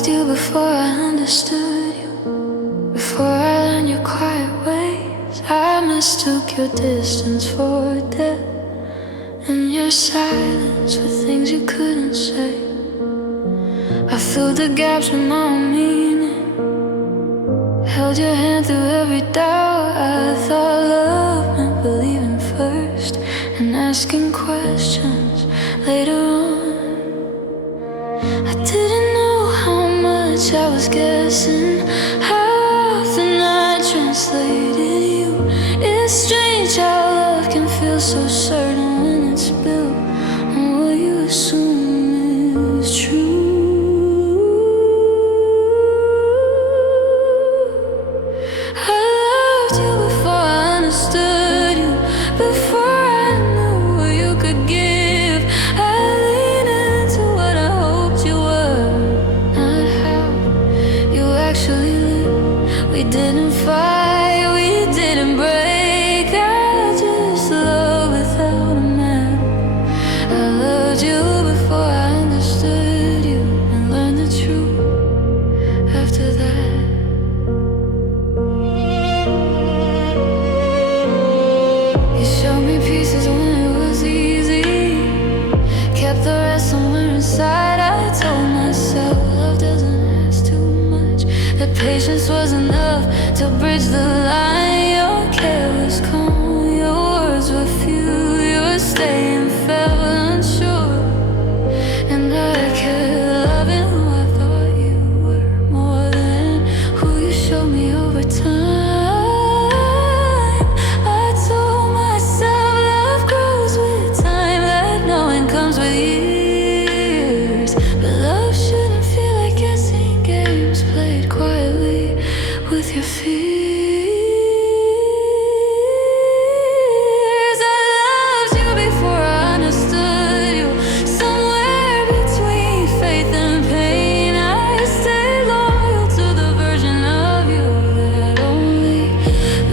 loved you before I understood you, before I learned your quiet ways. I mistook your distance for death, and your silence for things you couldn't say. I filled the gaps with my own meaning, held your hand through every doubt. I thought love meant believing first and asking questions later on. I didn't know how much I was guessing, how often I translated you. It's strange how love can feel so certain when it's built on what you assume is true. I loved you before I understood you, before I knew you could give. I leaned into what I hoped you were, not how you actually live. We didn't fight, we didn't break. I just loved without a map. I loved you before I understood you and learned the truth after that. You showed me pieces when it was easy, kept the rest somewhere inside. I told myself love doesn't ask too much, that patience was enough to bridge the line. Your care was calm, your words were few, your staying felt unsure, and I kept loving who I thought you were more than who you showed me over time. I told myself love grows with time, that knowing comes with years. But love shouldn't feel like guessing games played quietly with your fears. I loved you before I understood you, somewhere between faith and pain. I stayed loyal to the version of you that only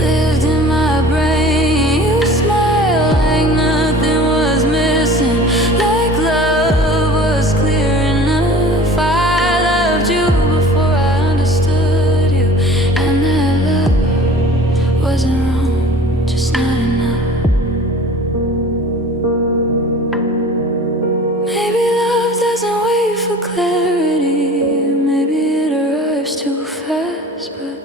lived in my brain. You smiled like nothing was missing, like love was clear enough. I loved you before I understood you, and that love wasn't wrong, just not enough. Maybe love doesn't wait for clarity, maybe it arrives too fast. But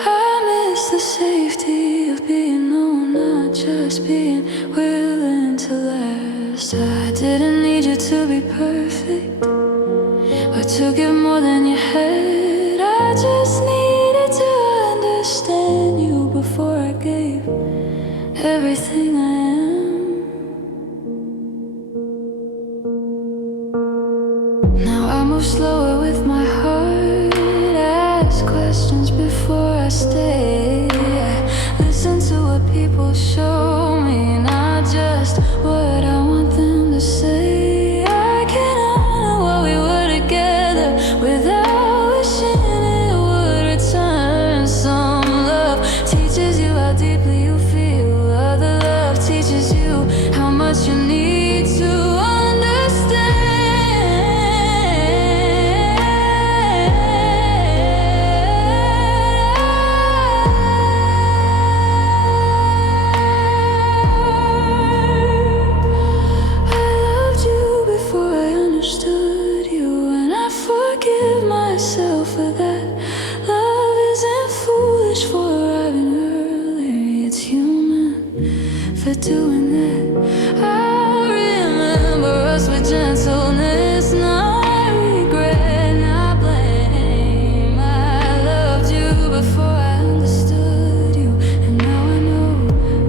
I miss the safety of being known, not just being willing to last. I didn't need you to be perfect, but to give more than you had. I just needed to understand you before I gave everything I am. Now I move slower with my heart, ask questions before I stay. Listen to what people show me, not just what I want them to say. I can honor what we were together without wishing it would return. Some love teaches you how deeply you feel, other love teaches you how much you need to doing that. I remember us with gentleness, not regret, not blame. I loved you before I understood you, and now I know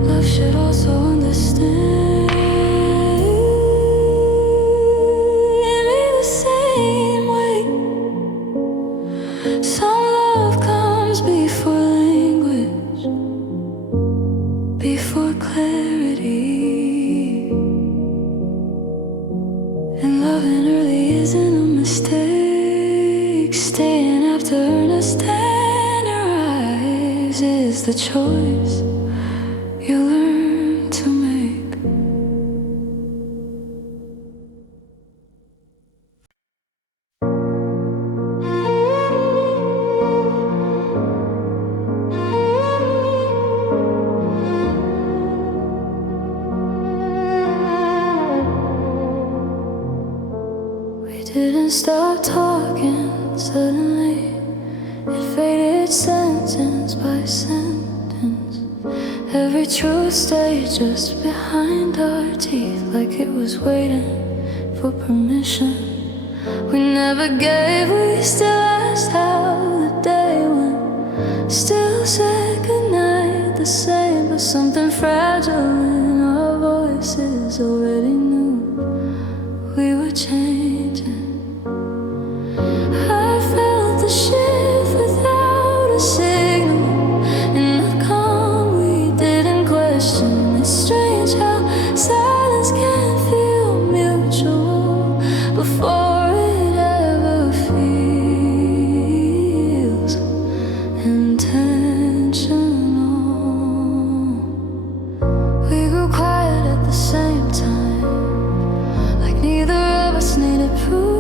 love should also understand me the same way. Some love comes before language, before clarity. And loving early isn't a mistake. Staying after understand arrives is the choice you learn to make. stop talking suddenly. It faded sentence by sentence. Every truth stayed just behind our teeth, like it was waiting for permission. We never gave, we still asked how the day went. Still said goodnight the same, but something fragile in our voices already knew we were changing. I felt the shift without a signal. In the calm we didn't question. It's strange how silence can feel mutual before it ever feels intentional. We grew quiet at the same time, like neither of us needed proof.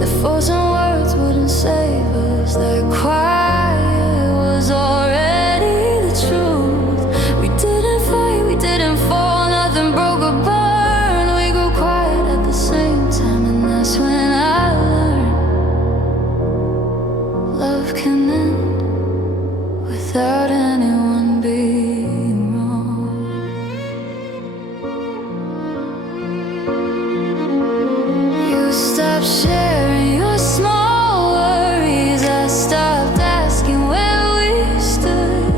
The frozen words wouldn't save us. That quiet was already the truth. We didn't fight, we didn't fall, nothing broke or burned. We grew quiet at the same time, and that's when I learned love can end without anyone being wrong. You stopped sharing your small worries. I stopped asking where we stood.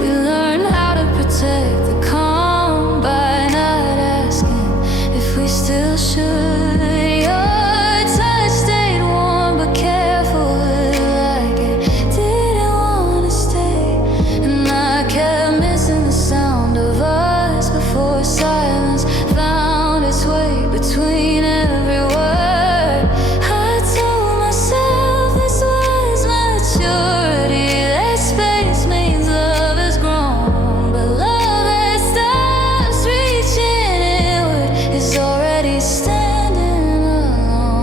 We learned how to protect the calm by not asking if we still should. Your touch stayed warm but careful, like it didn't want to stay. And I kept missing the sound of us before silence found its way between every word. I told myself this was maturity, that space means love has grown. But love that stops reaching inward is already standing alone.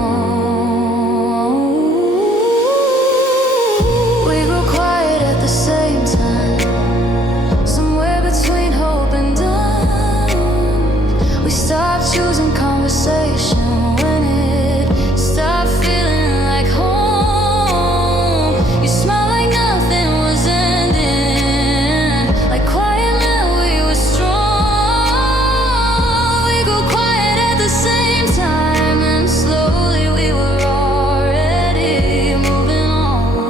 We grew quiet at the same time, somewhere between hope and done. We stopped choosing conversation when it stopped feeling like home. You smiled like nothing was ending, like quiet meant we were strong. We grew quiet at the same time, and slowly we were already moving on.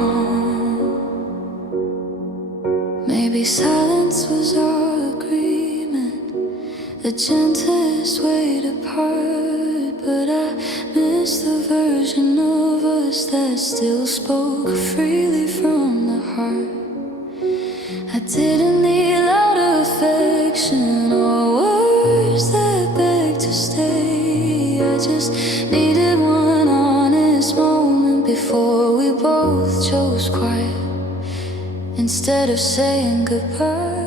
Maybe silence was our agreement, the gentlest way to part. But I miss the version of us that still spoke freely from the heart. I didn't need loud affection or words that begged to stay. I just needed one honest moment before we both chose quiet instead of saying goodbye.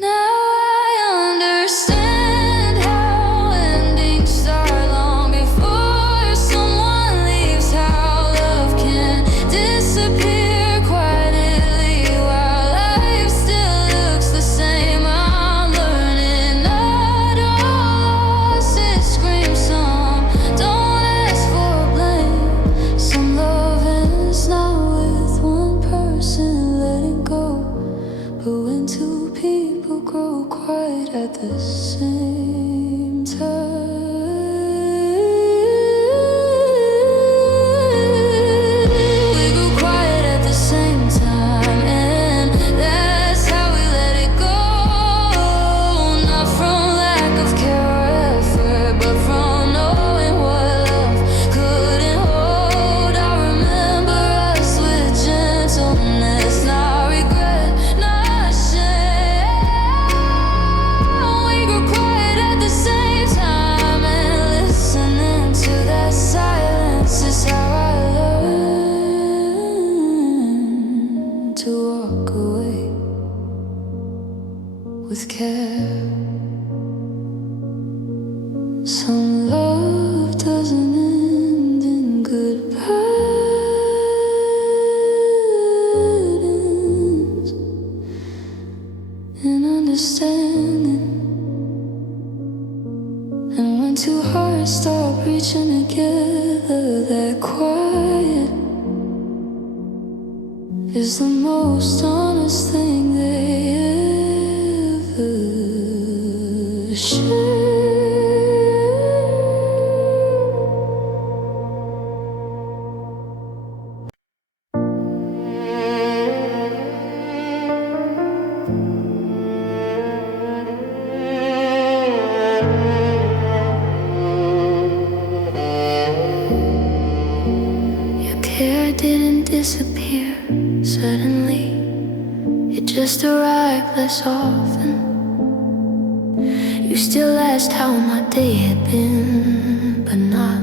Now I understand how endings start long before someone leaves, how love can disappear quietly while life still looks the same. I'm learning not all losses scream some don't ask for blame. Some love ends not with one person letting conversation together, that quiet is the most honest thing they ever shared. Your care didn't disappear suddenly, it just arrived less often. You still asked how my day had been, but not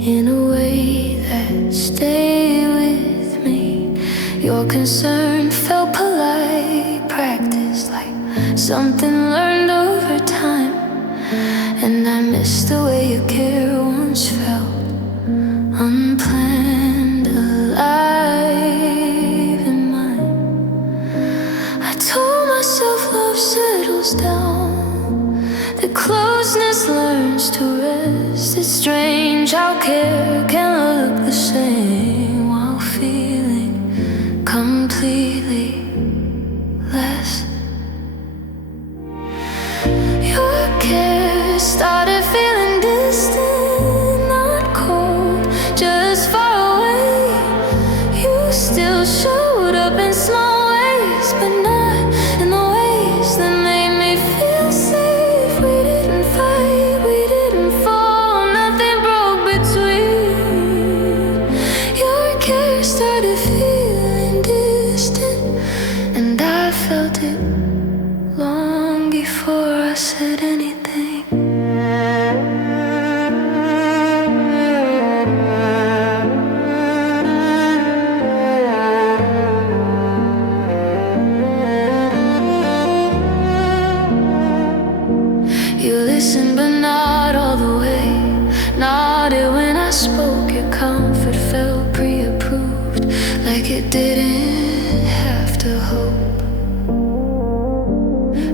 in a way that stayed with me. Your concern felt polite, practiced like something learned over time. And I missed the way your care once felt, unplanned, alive in mine. I told myself love settles down, that closeness learns to rest. It's strange how care can look the same while feeling completely less. Your care started feeling distant, not cold, just far away. You still showed up in small ways, but not in the ways that made me feel safe. We didn't fight, we didn't fall, nothing broke between. Your care started feeling distant, and I felt it long before I said anything. You listened, but not all the way. Nodded when I spoke. Your comfort felt pre-approved, like it didn't have to hope.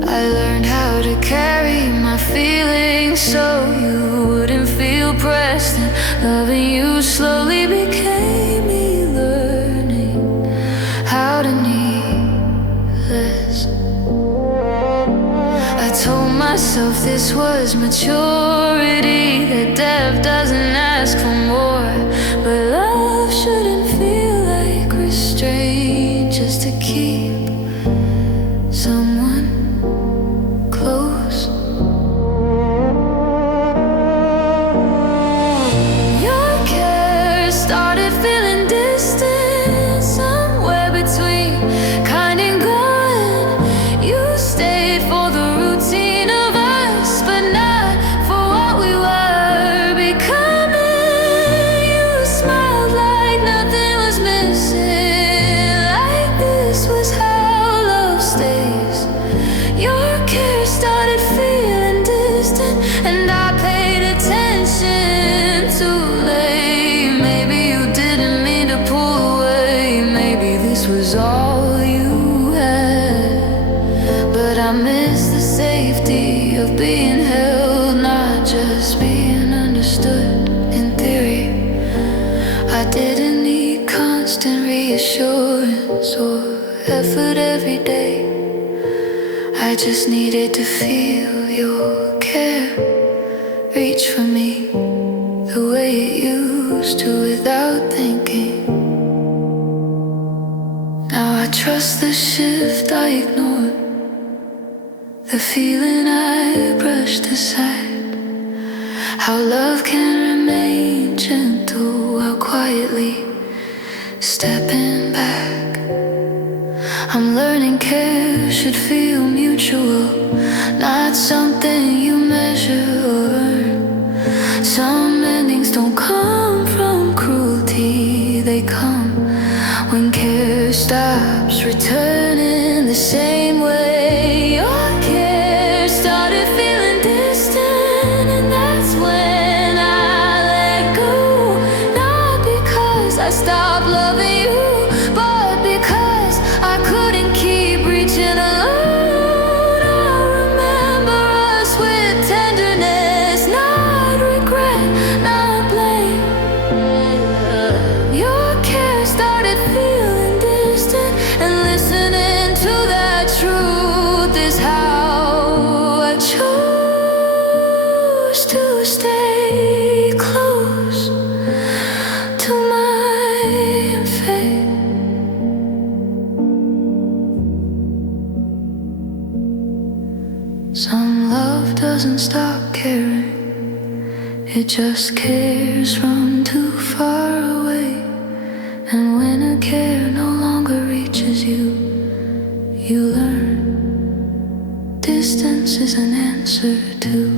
I learned how to carry my feelings so you wouldn't feel pressed, and loving you slowly became me learning how to need less. I told myself this was maturity, that depth doesn't ask for more. But love shouldn't feel like restraint, just to keep someone close. Your care started feeling distant, somewhere between kind and gone. You stayed for the routine of us, but not for what we were becoming. You smiled like nothing was missing, like this was how love stays. Your care started feeling distant, and I paid attention too late. Maybe you didn't mean to pull away, maybe this was all you had. But I miss the safety of being held, not just being understood in theory. I didn't need constant reassurance or effort every day. I just needed to feel your care reach for me the way it used to, without thinking. Now I trust the shift I ignored, the feeling I brushed aside. How love can remain gentle while quietly stepping back. I'm learning care should feel mutual, not something you measure or earn. Some endings don't come from cruelty, they come when care stops returning the same way. Your care started feeling distant, and that's when I let go. Not because I stopped loving you, but because I couldn't keep reaching alone. I remember us with tenderness, not regret, not just cares run too far away. And when a care no longer reaches you, you learn distance is an answer too.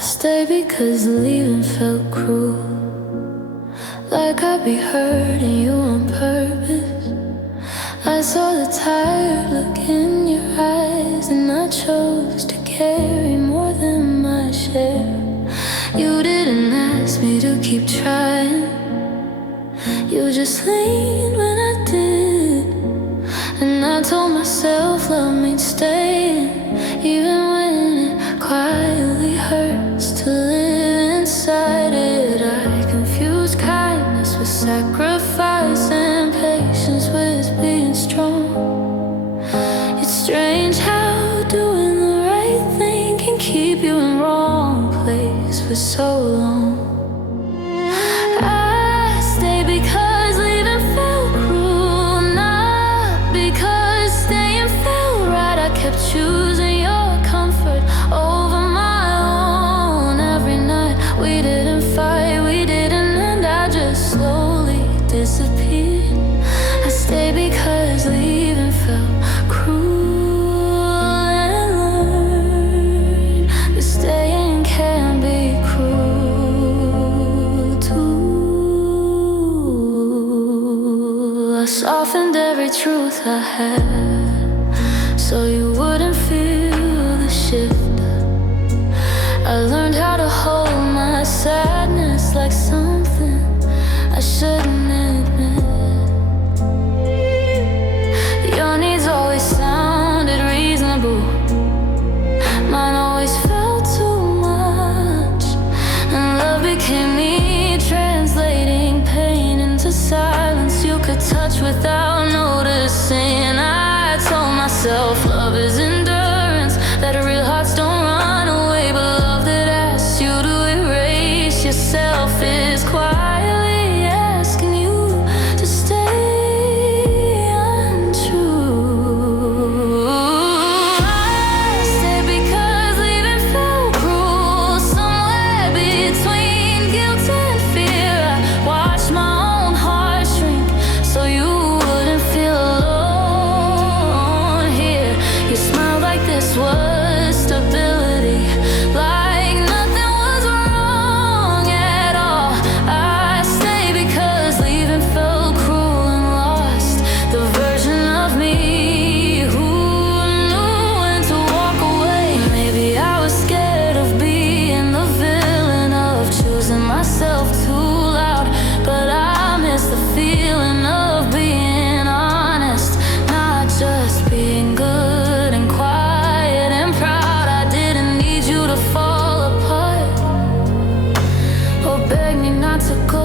Stay because leaving felt cruel, like I'd be hurting you on purpose. I saw the tired look in your eyes, and I chose to carry more than my share. You didn't ask me to keep trying, you just leaned when I did. And I told myself love means staying, even when it quietly hurts to live inside it. I confused kindness with sacrifice and patience with being strong. It's strange how doing the right thing can keep you in wrong place for so long. I stay because leaving felt cruel, not because staying felt right. I kept choosing your comfort over my own. Every night we didn't fight, we didn't end, I just slowly disappeared. I stay because leaving felt cruel, and learned that staying can be cruel too. I softened every truth I had so you wouldn't feel the shift. I learned how to hold my sadness like something I shouldn't admit. Your needs always sounded reasonable, mine always felt too much. And love became me translating pain into silence you could touch without noticing. I told myself love is endurance, that real hearts don't run away, but love that asks you to erase yourself is quietly asking you to stay untrue. I stay because leaving felt cruel, somewhere between guilt and fear. I watched my own heart shrink so you wouldn't feel alone here. You smiled like this was stability, like nothing was wrong at all. I stay because leaving felt cruel and lost the version of me who knew when to walk away. Maybe I was scared of being the villain, of choosing myself too loud, but I miss the feeling of being honest, not just being good and quiet and proud. I didn't need you to fall apart or beg me not to go.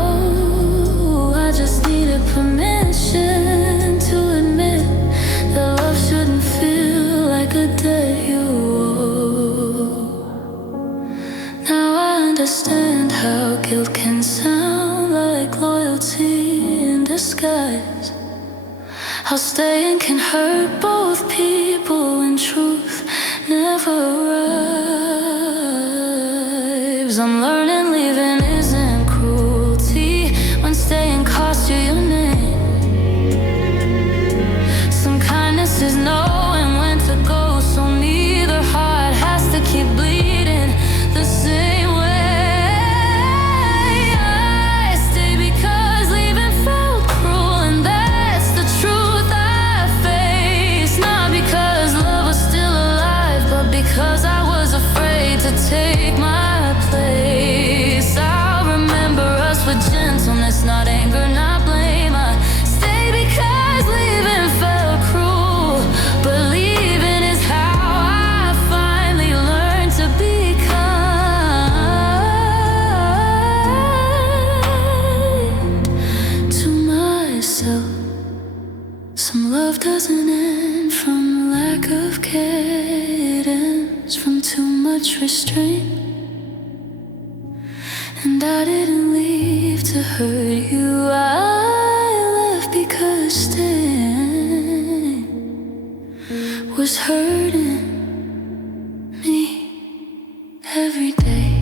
I just needed permission to admit that love shouldn't feel like a debt you owe. Now I understand how guilt can sound like loyalty in disguise, how staying can hurt both people when truth never arrives. I'm learning leaving isn't cruelty when staying costs you your name. Some kindness is knowing when to go, so neither heart has to keep bleeding the same way. I stay because leaving felt cruel, and that's the truth I face. Not because love was still alive, but because I was afraid to take my place. I'll remember us with gentleness, not anger, not blame. I stay because leaving felt cruel, but leaving is how I finally learned to be kind to myself. Some love doesn't end from lack of cadence, from too much restraint. And I didn't leave to hurt you. I left because staying was hurting me every day.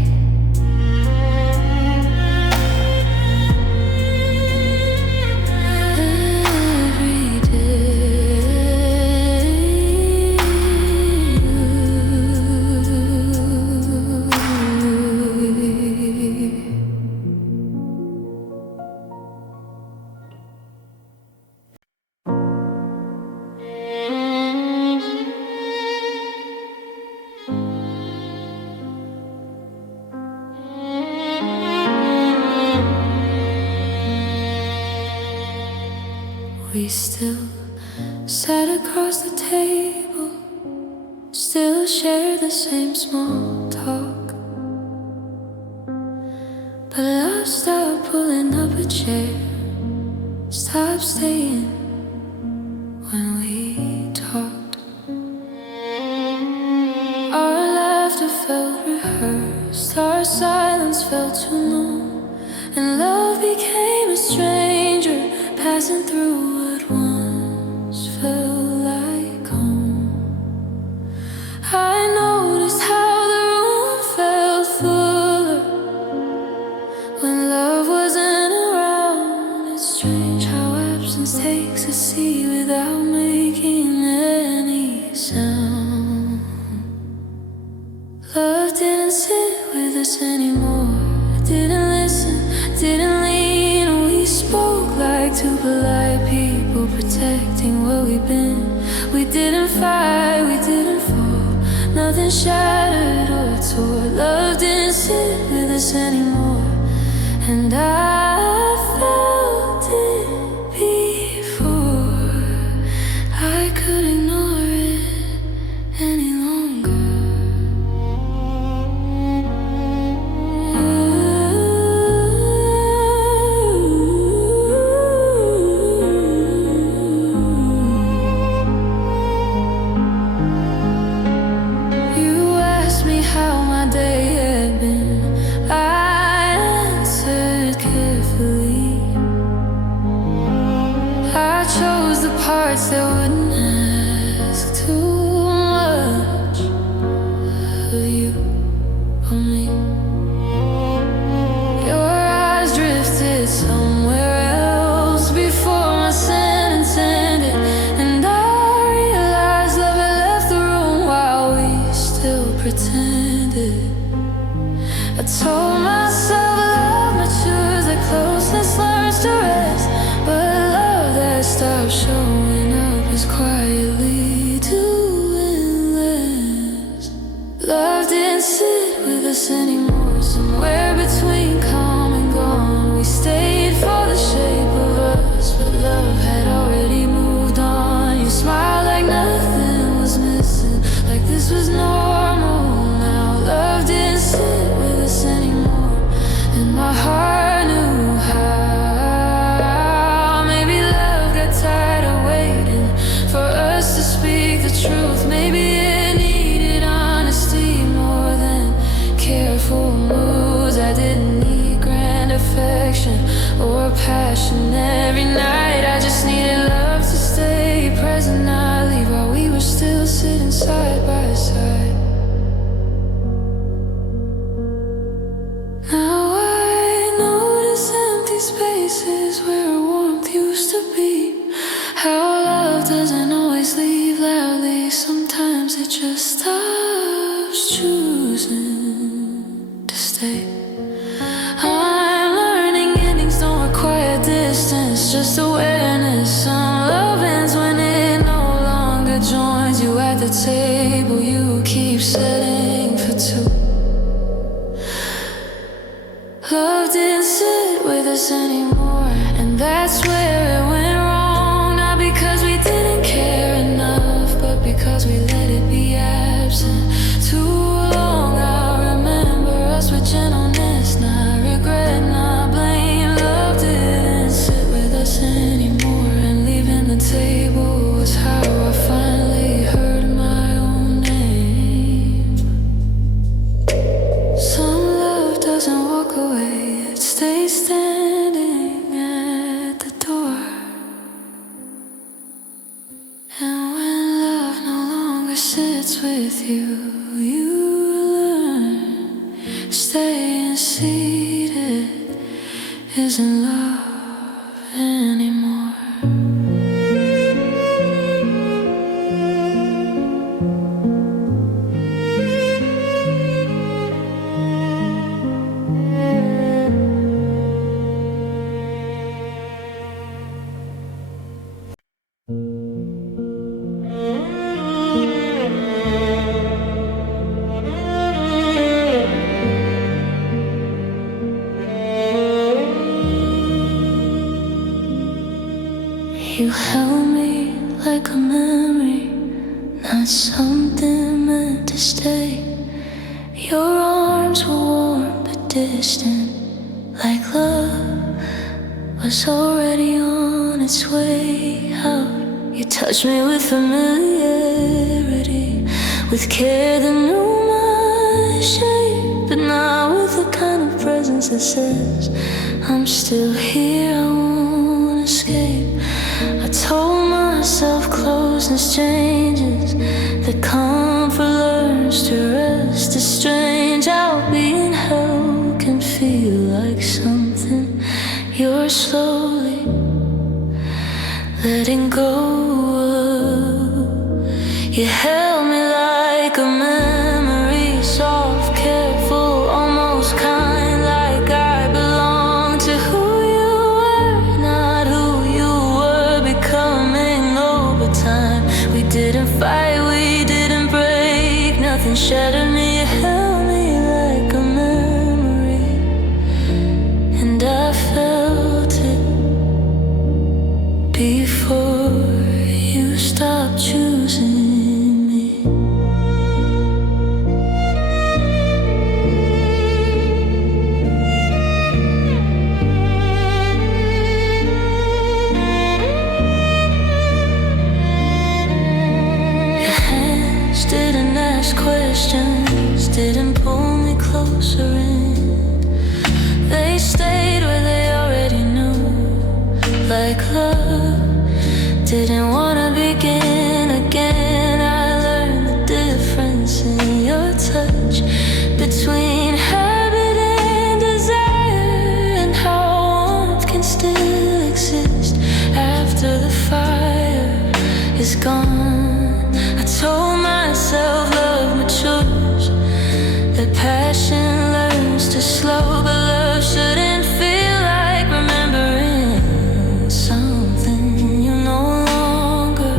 We still sat across the table, still shared the same small talk. But love stopped pulling up a chair, stopped staying when we talked. Our laughter felt rehearsed, our silence felt too long, and love became a stranger passing through what once felt like home. I noticed how the room felt fuller when love wasn't around. It's strange how absence takes a seat without making any sound. Love didn't sit with us anymore, didn't listen, didn't lean. We spoke like two polite people protecting what we've been. We didn't fight, we didn't fall, nothing shattered or tore. Love didn't sit with us anymore, and I felt it before. I could ignore it any longer. How my day had been, I answered carefully. I chose the parts that wouldn't ask too much of you or me. Your eyes drifted somewhere else before my sentence ended, and I realized love had left the room while we still pretended. I told myself love matures, that closeness learns to rest, but love that stops showing up is quietly doing less. Love didn't sit with us anymore, somewhere between calm and gone. We stayed for the shape of us, but love had already moved on. You smiled like nothing was missing, like this was normal. Love didn't sit with us anymore, and my heart knew how. Maybe love got tired of waiting for us to speak the truth. Maybe it needed honesty more than careful moves. I didn't need grand affection or passion every night. I just needed love to stay present, not leave, while we were still sitting side by side. Now I notice empty spaces where warmth used to be. How love doesn't always leave loudly, sometimes it just stops choosing to stay. I'm learning endings don't require distance, just awareness. Some love ends when it no longer joins you at the table you keep setting for two. Love didn't sit with us anymore, and that's where it went wrong. Not because we didn't care enough, but because we let it be absent too long. I remember us with gentleness, not regret, not blame. Love didn't sit with us anymore, and leaving the table was how I finally heard my own name. Some love doesn't walk away, with you, you learn. Staying seated isn't love anymore. You held me like a memory, not something meant to stay. Your arms were warm but distant, like love was already on its way out. You touched me with familiarity, with care that knew my shape, but now with the kind of presence that says, I'm still here, I won't escape. I told myself closeness changes, that comfort learns to rest. It's strange how being held can feel like something you're slowly letting go of. You held me like a memory, soft, careful, almost kind, like I belonged to who you were, not who you were becoming over time. We didn't fight, we didn't break, nothing shattered me. You held me like a memory, and I felt it before you stopped choosing me. Your hands didn't ask questions, didn't pull me closer in. They stayed where they already knew, like love didn't wanna begin again. I learned the difference in your touch between habit and desire, and how warmth can still exist after the fire is gone. I told myself love matures, that passion learns to slow, but love shouldn't feel like remembering something you no longer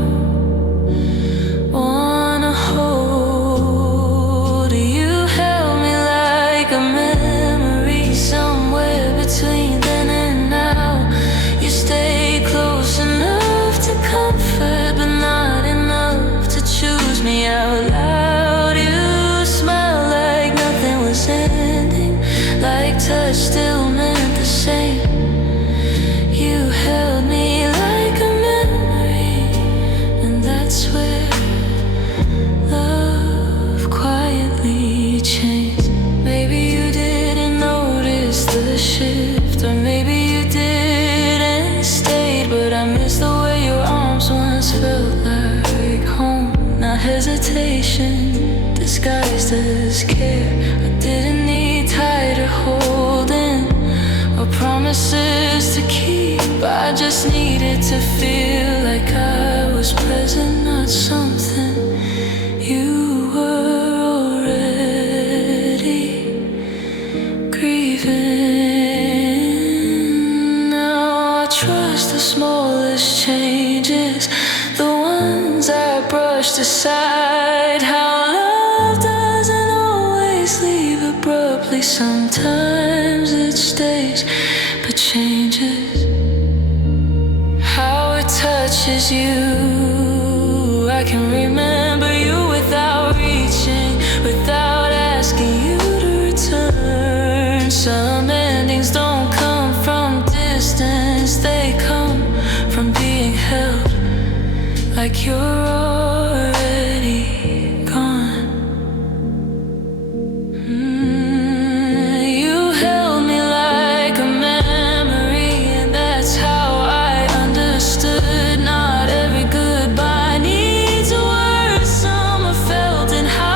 wanna hold. You held me like a memory, somewhere between then and now. You stayed close enough to comfort, but not enough to choose me out loud. You smiled like nothing was ending, like touch still meant the same. You held me like a memory, and that's where love quietly changed. Maybe you didn't notice the shift, or maybe you did and stayed, but I miss the way your arms once felt like home. Not hesitation disguised as care. I didn't need tighter holding or promises to keep. I just needed to feel like I was present, not something you were already grieving. Now I trust the smallest changes, the ones I brushed aside. How love doesn't always leave abruptly, sometimes it stays but changes. How it touches you, I can remember you without reaching, without asking you to return. Some endings don't come from distance, they come from being held like you're already gone. You held me like a memory, and that's how I understood. Not every goodbye needs words, some are felt in how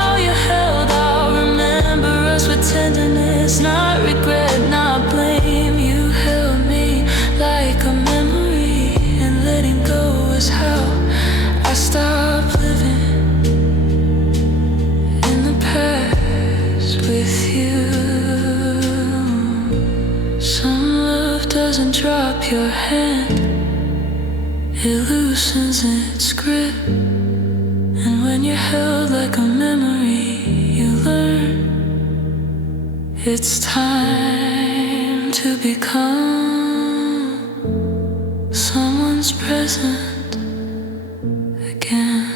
drop your hand, it loosens its grip. And when you're held like a memory, you learn it's time to become someone's present again.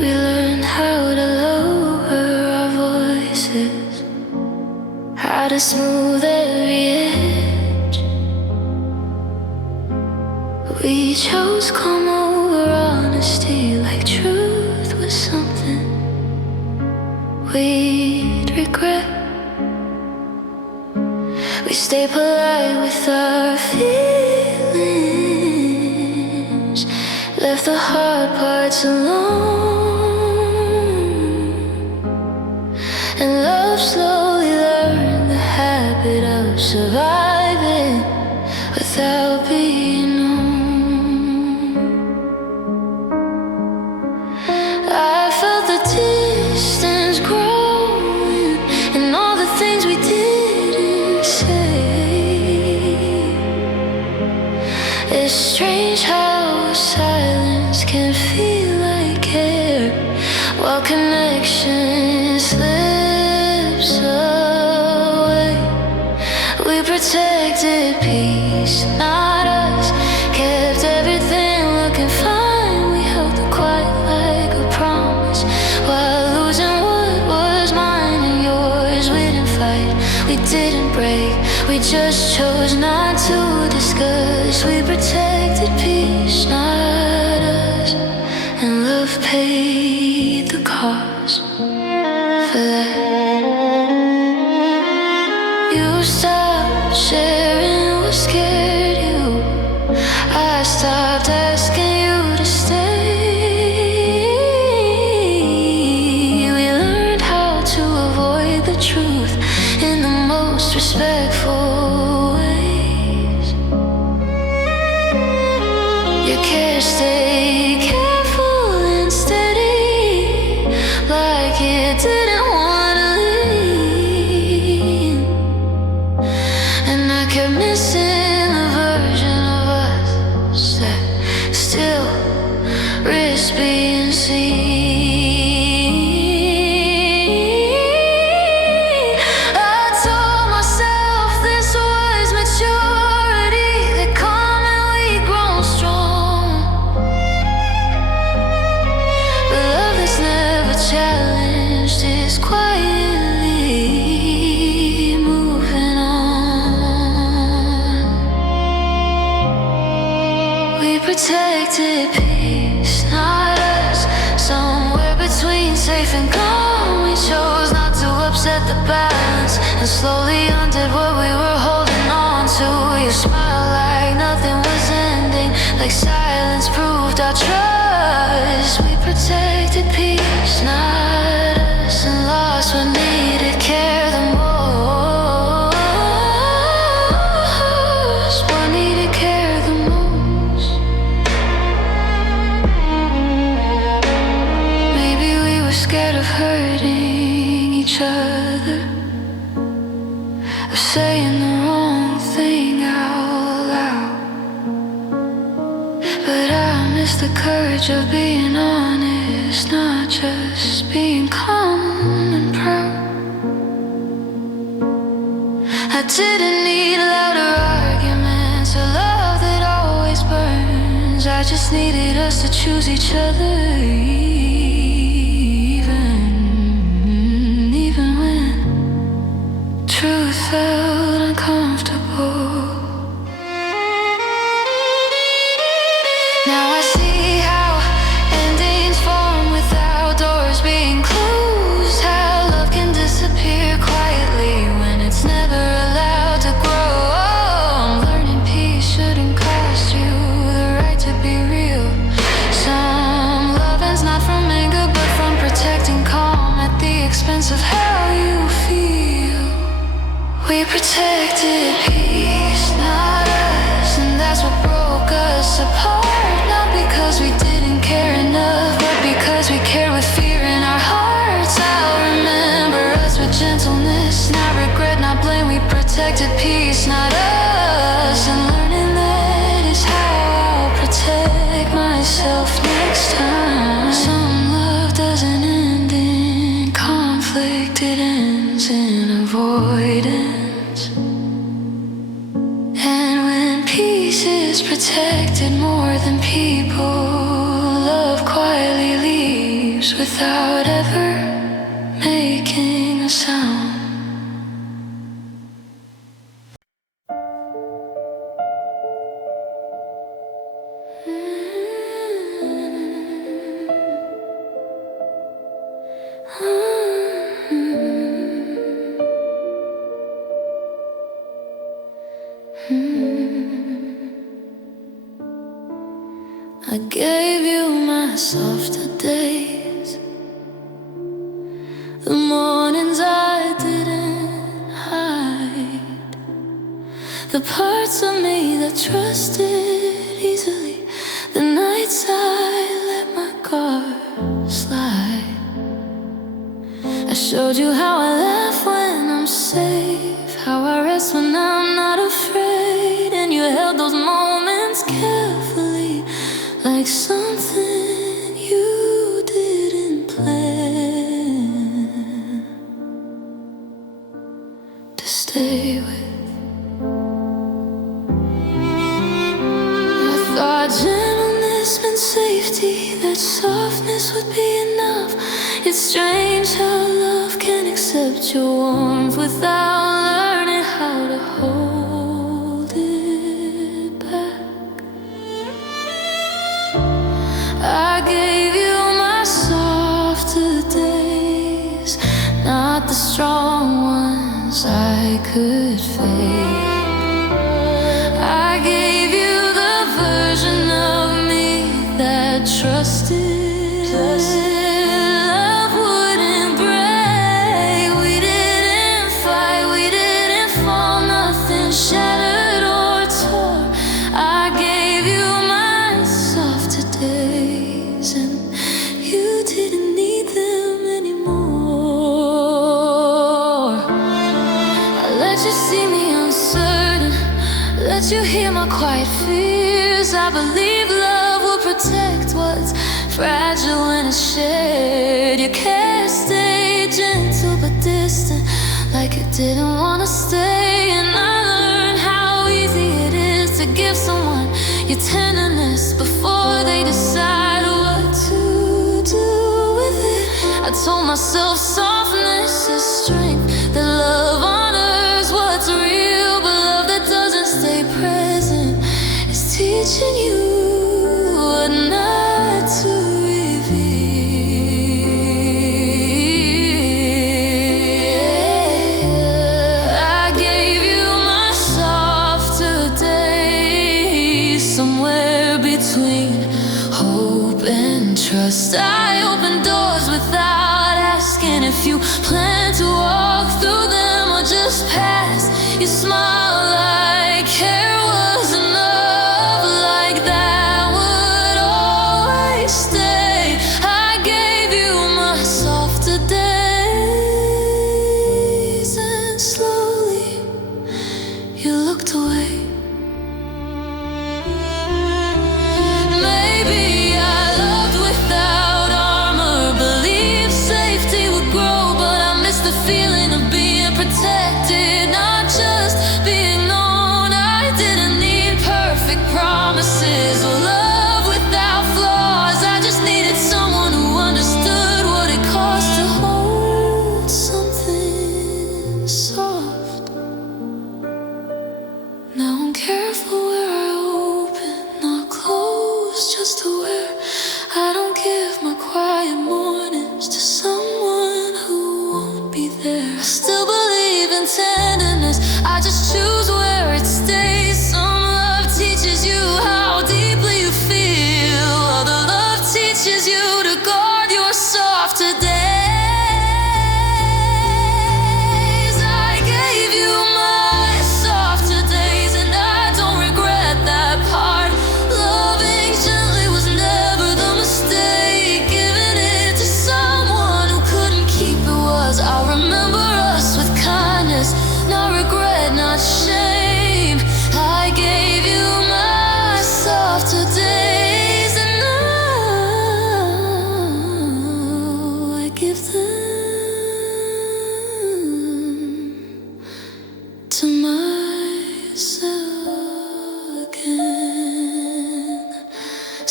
We learned how to lower our voices, how to smooth every edge. We chose calm over honesty, like truth was something we'd regret. We stay polite with our feelings, left the hard parts alone. And love slowly learned the habit of surviving without being known. I felt the distance growing and all the things we didn't say. It's strange how silence can feel like care, while connection slips away. We protected peace, not us. Kept everything looking fine. We held it quiet like a promise, while losing what was mine and yours. We didn't fight, we didn't break, we just chose not to discuss. We protected peace, not us. And love paid the cost for that. You stopped sharing what scared you. I stopped asking you to stay. We learned how to avoid the truth in the most respectful ways. Your care stayed careful and steady, like it didn't wanna leave. And I kept missing the version of us that still risks being seen. I told myself this was maturity, that calm and we'd grown strong. But love that's never challenged is quietly moving on. We protected peace, not us. Somewhere between safe and calm, we chose not to upset the balance, and slowly undid what we were holding on to. You smiled like nothing was ending, like silence proved our trust. We protected peace, not us, and lost what needed care the most. What needed care the most. Maybe we were scared of hurting each other, of saying the wrong thing out loud. But I miss the courage of being honest, not just being calm and proud. I didn't need louder arguments or love that always burns. I just needed us to choose each other, even when truth felt uncomfortable. Now I see how endings form without doors being closed, how love can disappear quietly when it's never allowed to grow. Learning peace shouldn't cost you the right to be real. Some peace is protected more than people. Love quietly leaves without ever making a sound. I gave you my softer days, the mornings I didn't hide, the parts of me that trusted easily, the nights I let my guard slide. I showed you how I laugh when I'm safe, how I rest when I'm not afraid, and you held those moments carefully, like something you didn't plan to stay with. I thought gentleness meant safety, that softness would be enough. It's strange how love can accept your warmth without learning how to hold it back. I gave you my softer days, not the strong ones I could fake. I gave you the version of me that trusted. Love wouldn't break. We didn't fight, we didn't fall, nothing shattered or tore. I gave you my softer days, and you didn't need them anymore. I let you see me uncertain, let you hear my quiet fears. I believe love will protect what's fragile when it's shared. Your care stayed gentle but distant, like it didn't want to stay. And I learned how easy it is to give someone your tenderness before they decide what to do with it. I told myself softness is strength, that love honors what's real, but love that doesn't stay present is teaching you what not to reveal. I gave you my softer days, somewhere between hope and trust. I opened doors without asking if you plan to walk through them or just pass. You smile like care was enough, like that would always stay. I gave you my softer days, and slowly you looked away. Maybe I loved without armor, believed safety would grow, but I missed the feeling of being protected, not just being known. I didn't need perfect promises or love without flaws. I just needed someone who understood what it cost to hold something soft. Now I'm careful where I open, not close, just aware. I don't give my quiet mornings to someone who won't be there. I still believe in tenderness, I just choose where it stays. Some love teaches you how deep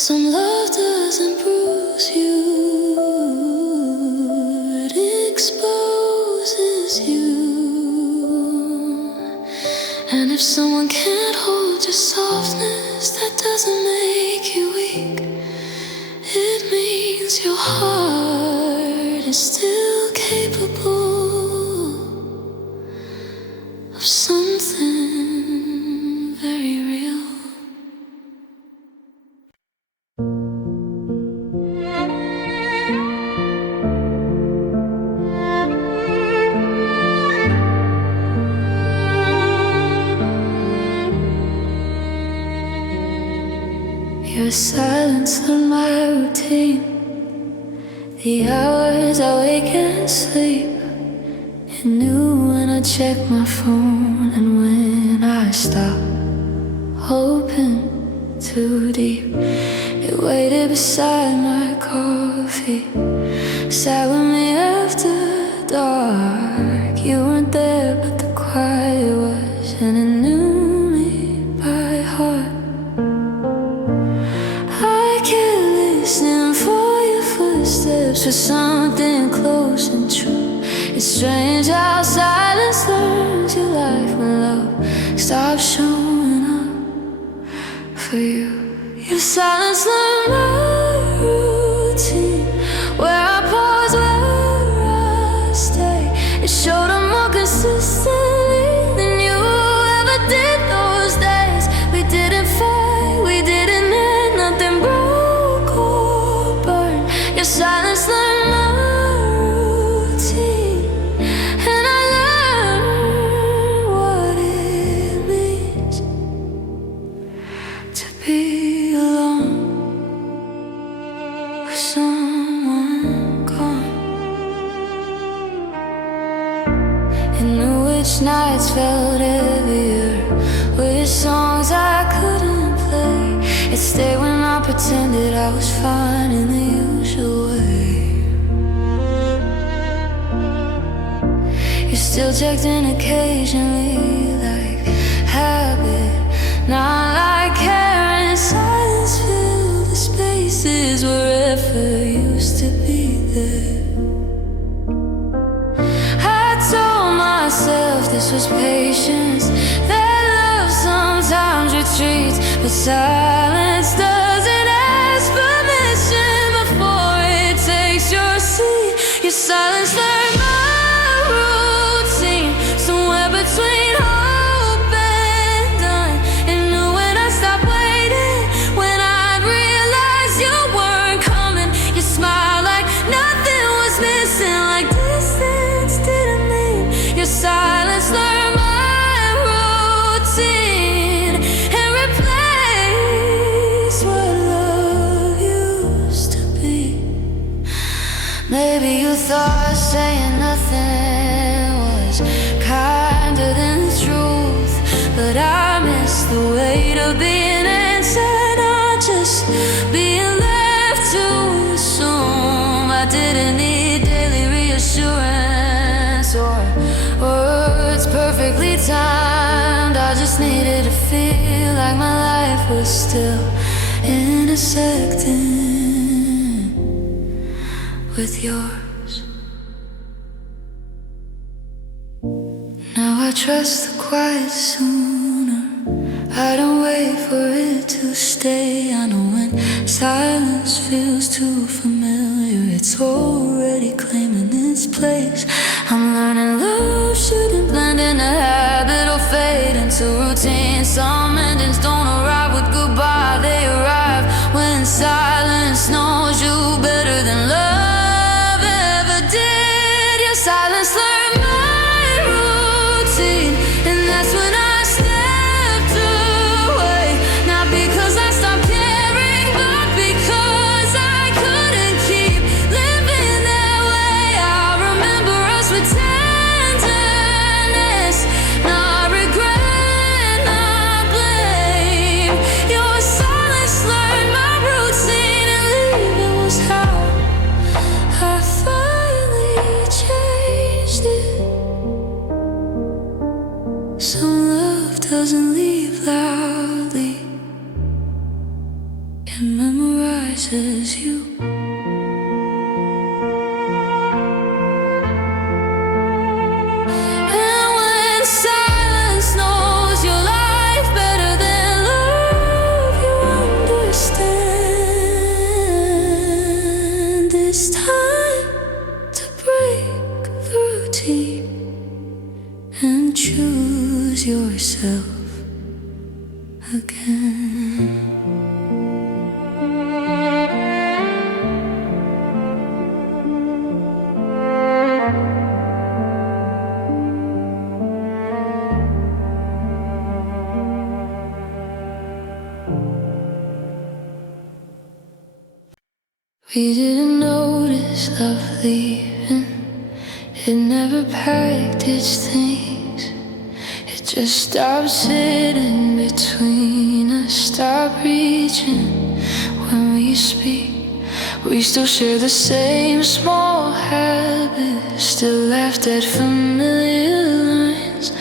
Some love doesn't bruise you, it exposes you. And if someone can't hold your softness, that doesn't make you weak. It means your heart is still capable of something very real. Your silence on my routine, the hours I wake and sleep. You knew when I check my phone and when I stop, hoping too deep. You waited beside my coffee, sat with me after dark. You weren't there, but the quiet was, and it knew me by heart. I kept listening for your footsteps, for something close and true. It's strange how silence learns your life when love stops showing up for you. Your silence learned my routine, where I pause, where I stay. It showed up more consistently than you ever did those days. We didn't fight, we didn't end, nothing broke or burned. Your silence learned my routine, and I learned what it means to be alone with someone gone. You knew which nights felt heavier, which songs I couldn't play. It stayed when I pretended I was fine in the usual way. You still checked in occasionally, like habit, not like care. And silence filled the spaces where effort used to be there. I told myself this was patience, that love sometimes retreats, but silence doesn't ask permission before it takes your seat. Your silence learned my routine, somewhere between hope and done. And knew when I stopped waiting, when I realized you weren't coming. You smiled like nothing was missing, like distance didn't mean. Your silence learned my routine and replaced what love used to be. Maybe you thought saying nothing was kinder than the truth, but I miss the weight of being answered, not just being left to assume. I didn't need daily reassurance or words perfectly timed. I just needed to feel like my life was still intersecting with yours. Now I trust the quiet sooner. I don't wait for it to stay. I know when silence feels too familiar, it's already claiming its place. I'm learning love shouldn't blend in a habit or fade into routine. Some endings don't arrive with goodbye, they arrive when silence knows you better than love ever did. Your silence learned my routine, and that's when I stepped away. Not because I stopped caring, but because I couldn't keep living that way. I remember us with tenderness, not regret, not blame. Your silence learned my routine, and leaving was how I finally changed it. Some love doesn't leave loudly, can memorize recognizes you. And when silence knows your life better than love, you understand it's time to break the routine and choose yourself again. We didn't notice love leaving. It never packed its things. It just stopped sitting between us, stopped reaching when we speak. We still share the same small habits, still laughed at familiar lines.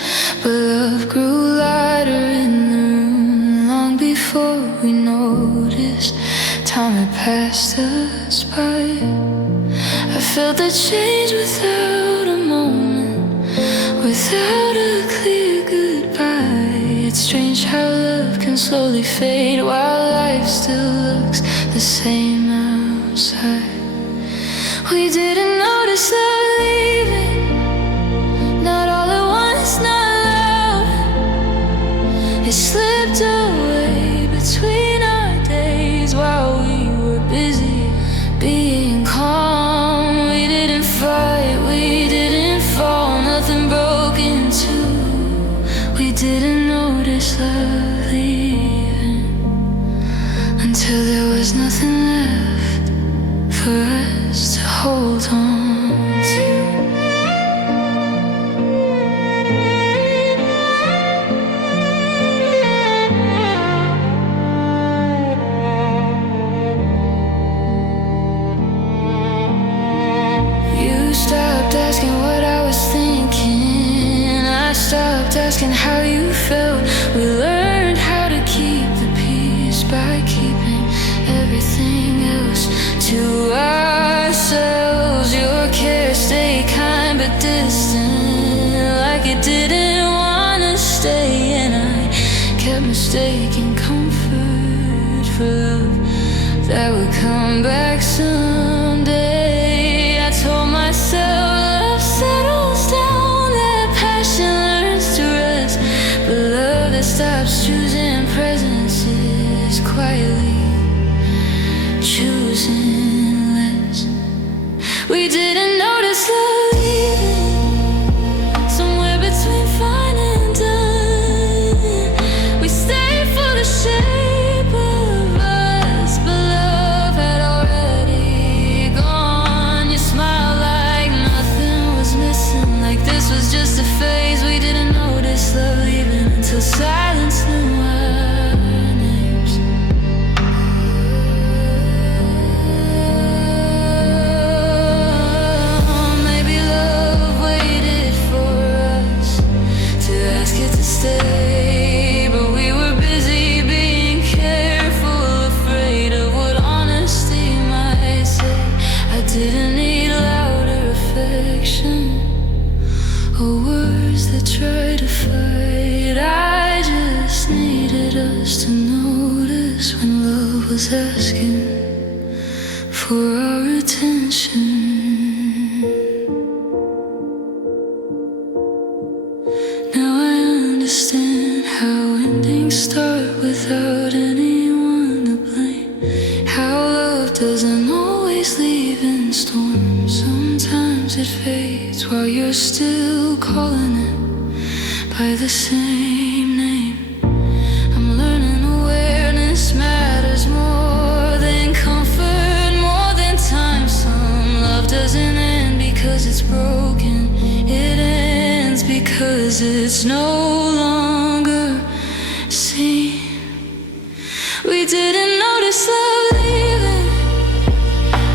But love grew lighter in the room long before we noticed. Time had passed us by. I felt the change without a moment, without a clear goodbye. It's strange how love can slowly fade while life still looks the same outside. We didn't notice love leaving, not all at once, not loud. It slipped away between our days while we were busy being calm. We didn't fight, we didn't fall, nothing broke in two. We didn't notice love leaving until there was nothing left for us to hold on to. You stopped asking what I was thinking. I stopped asking how you felt. We learned how to keep the peace by keeping everything else to ourselves. Your care stayed kind but distant, like it didn't want to stay. And I kept mistaking comfort for love that would come back someday. I told myself love settles down, that passion learns to rest. But love that stops choosing presence is quietly choosing less. We didn't notice love leaving, somewhere between fine and done. We stayed for the shape of us, but love had already gone. You smiled like nothing was missing, like this was just a phase. We didn't notice love leaving until silence knew our names. Maybe love waited for us to ask it to stay, but we were busy being careful, afraid of what honesty might say. I didn't need louder affection or words that try to fight. I just needed us to notice when love was asking for our attention. Now I understand how endings start without anyone to blame, how love doesn't always leave in storms. Sometimes it fades while you're still calling it by the same name. I'm learning awareness matters more than comfort, more than time. Some love doesn't end because it's broken, it ends because it's no longer seen. We didn't notice love leaving,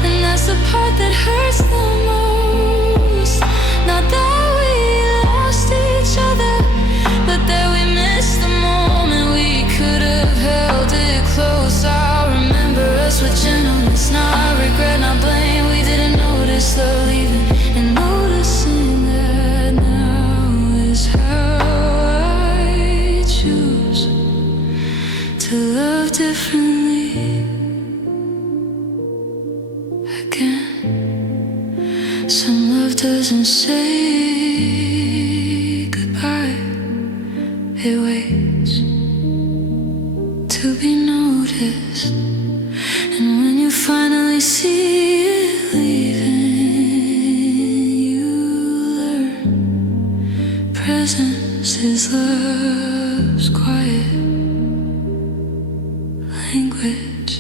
and that's the part that hurts the most. Not that we lost each other, but that we missed the moment. We could have held it close. I remember us with gentle differently again. Some love doesn't say goodbye, it waits to be noticed. And when you finally see it leaving, you learn presence is love's quiet language.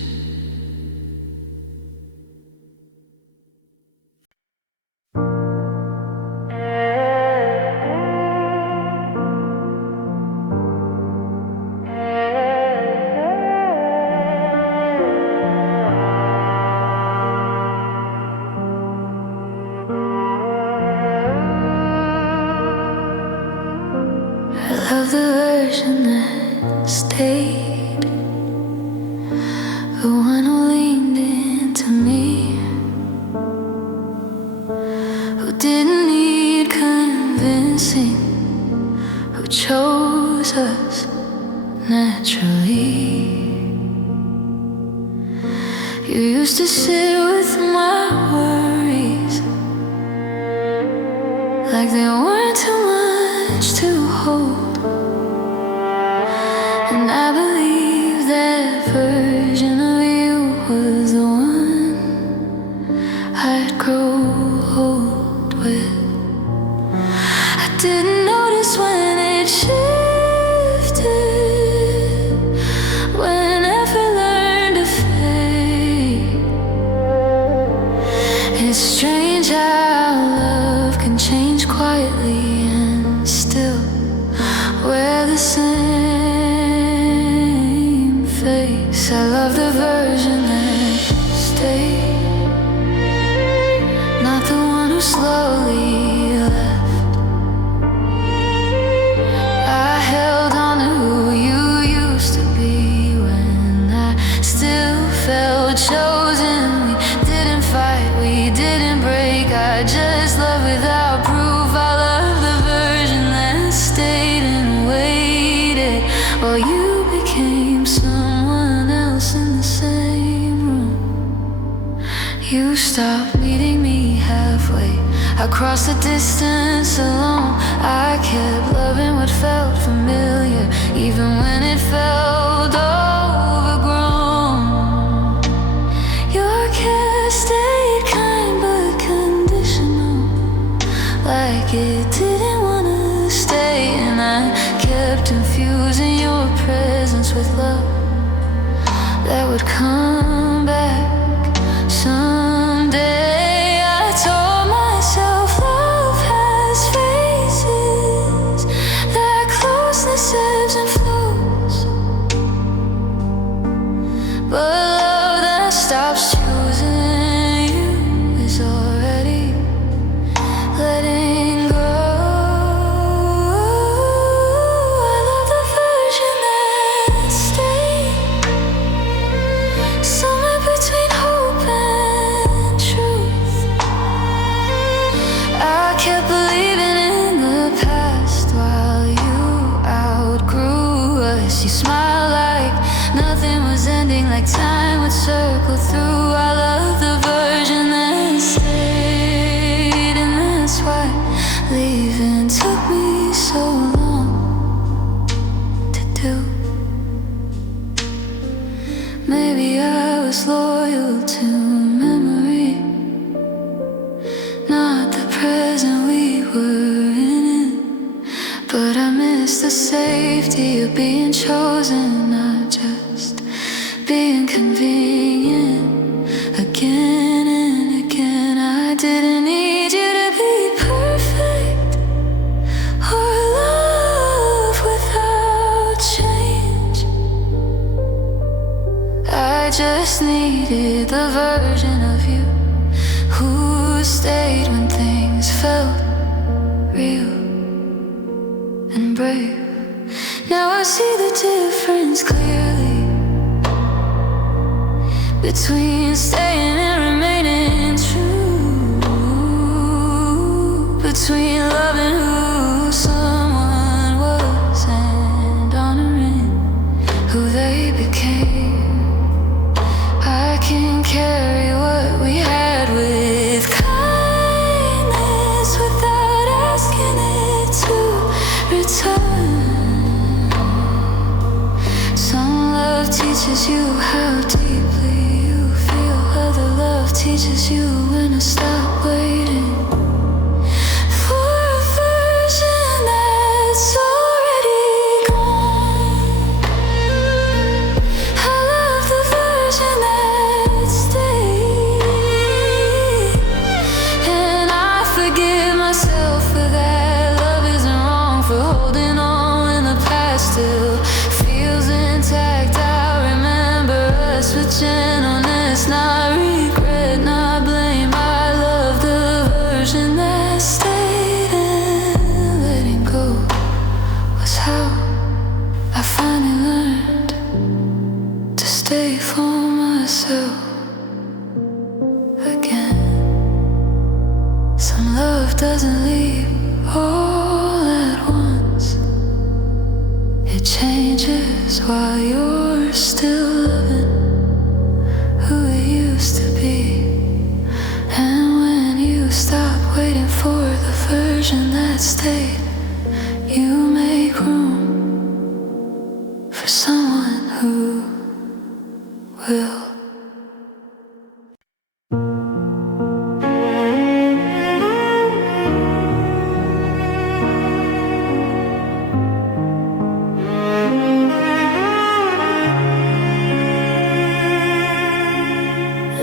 I love the version that stayed, the one who leaned into me, who didn't need convincing, who chose us naturally. You used to sit with my worries like they weren't too much to hold, and I believe that version of you was the one I'd grow old with. I didn't notice when it shifted, when effort learned to fade. It's strange how love can change quietly and still wear the same face. I love the version that stayed, not the one who slowly left. I held on to who you used to be when I still felt chosen. We didn't fight, we didn't break, I just love without proof. I love the version that stayed and waited while you became someone else in the same room. You stopped meeting me halfway, I crossed the distance alone. I kept loving what felt familiar, even when it felt overgrown. Your care stayed kind but conditional, like it didn't want to stay. And I kept infusing your presence with love that would come back someday. I told myself love has phases, that closeness ebbs and flows, but love that stops choosing you is already letting go. I love the version that stayed, somewhere between hope and truth. I kept believing in the past while you outgrew us. You smiled like nothing was ending, like time would circle through. I love the version that stayed, and that's why leaving took me so long to do. Maybe I was loyal to memory, not the present we were in, but I miss the safety of being chosen, not just being convenient. Again and again, I didn't need you to be perfect or love without change. I just needed the version of you who stayed when things felt real and brave. Now I see the difference clearly between staying and remaining true, between loving who someone was and honoring who they became. carry what we had with kindness without asking it to return. Some love teaches you how deeply you feel, other love teaches you when to stop waiting for a version that's already gone. I love the version that stayed, and I forgive myself for that. Love isn't wrong for holding on when the past still feels intact. I remember us with gentleness, not regret, not blame. I love the version that stayed, and letting go was how I finally learned to stay for myself again. Some love doesn't leave all at once. It changes while you're still loving who it used to be. And when you stop waiting for the version that stayed, you make room for someone who will.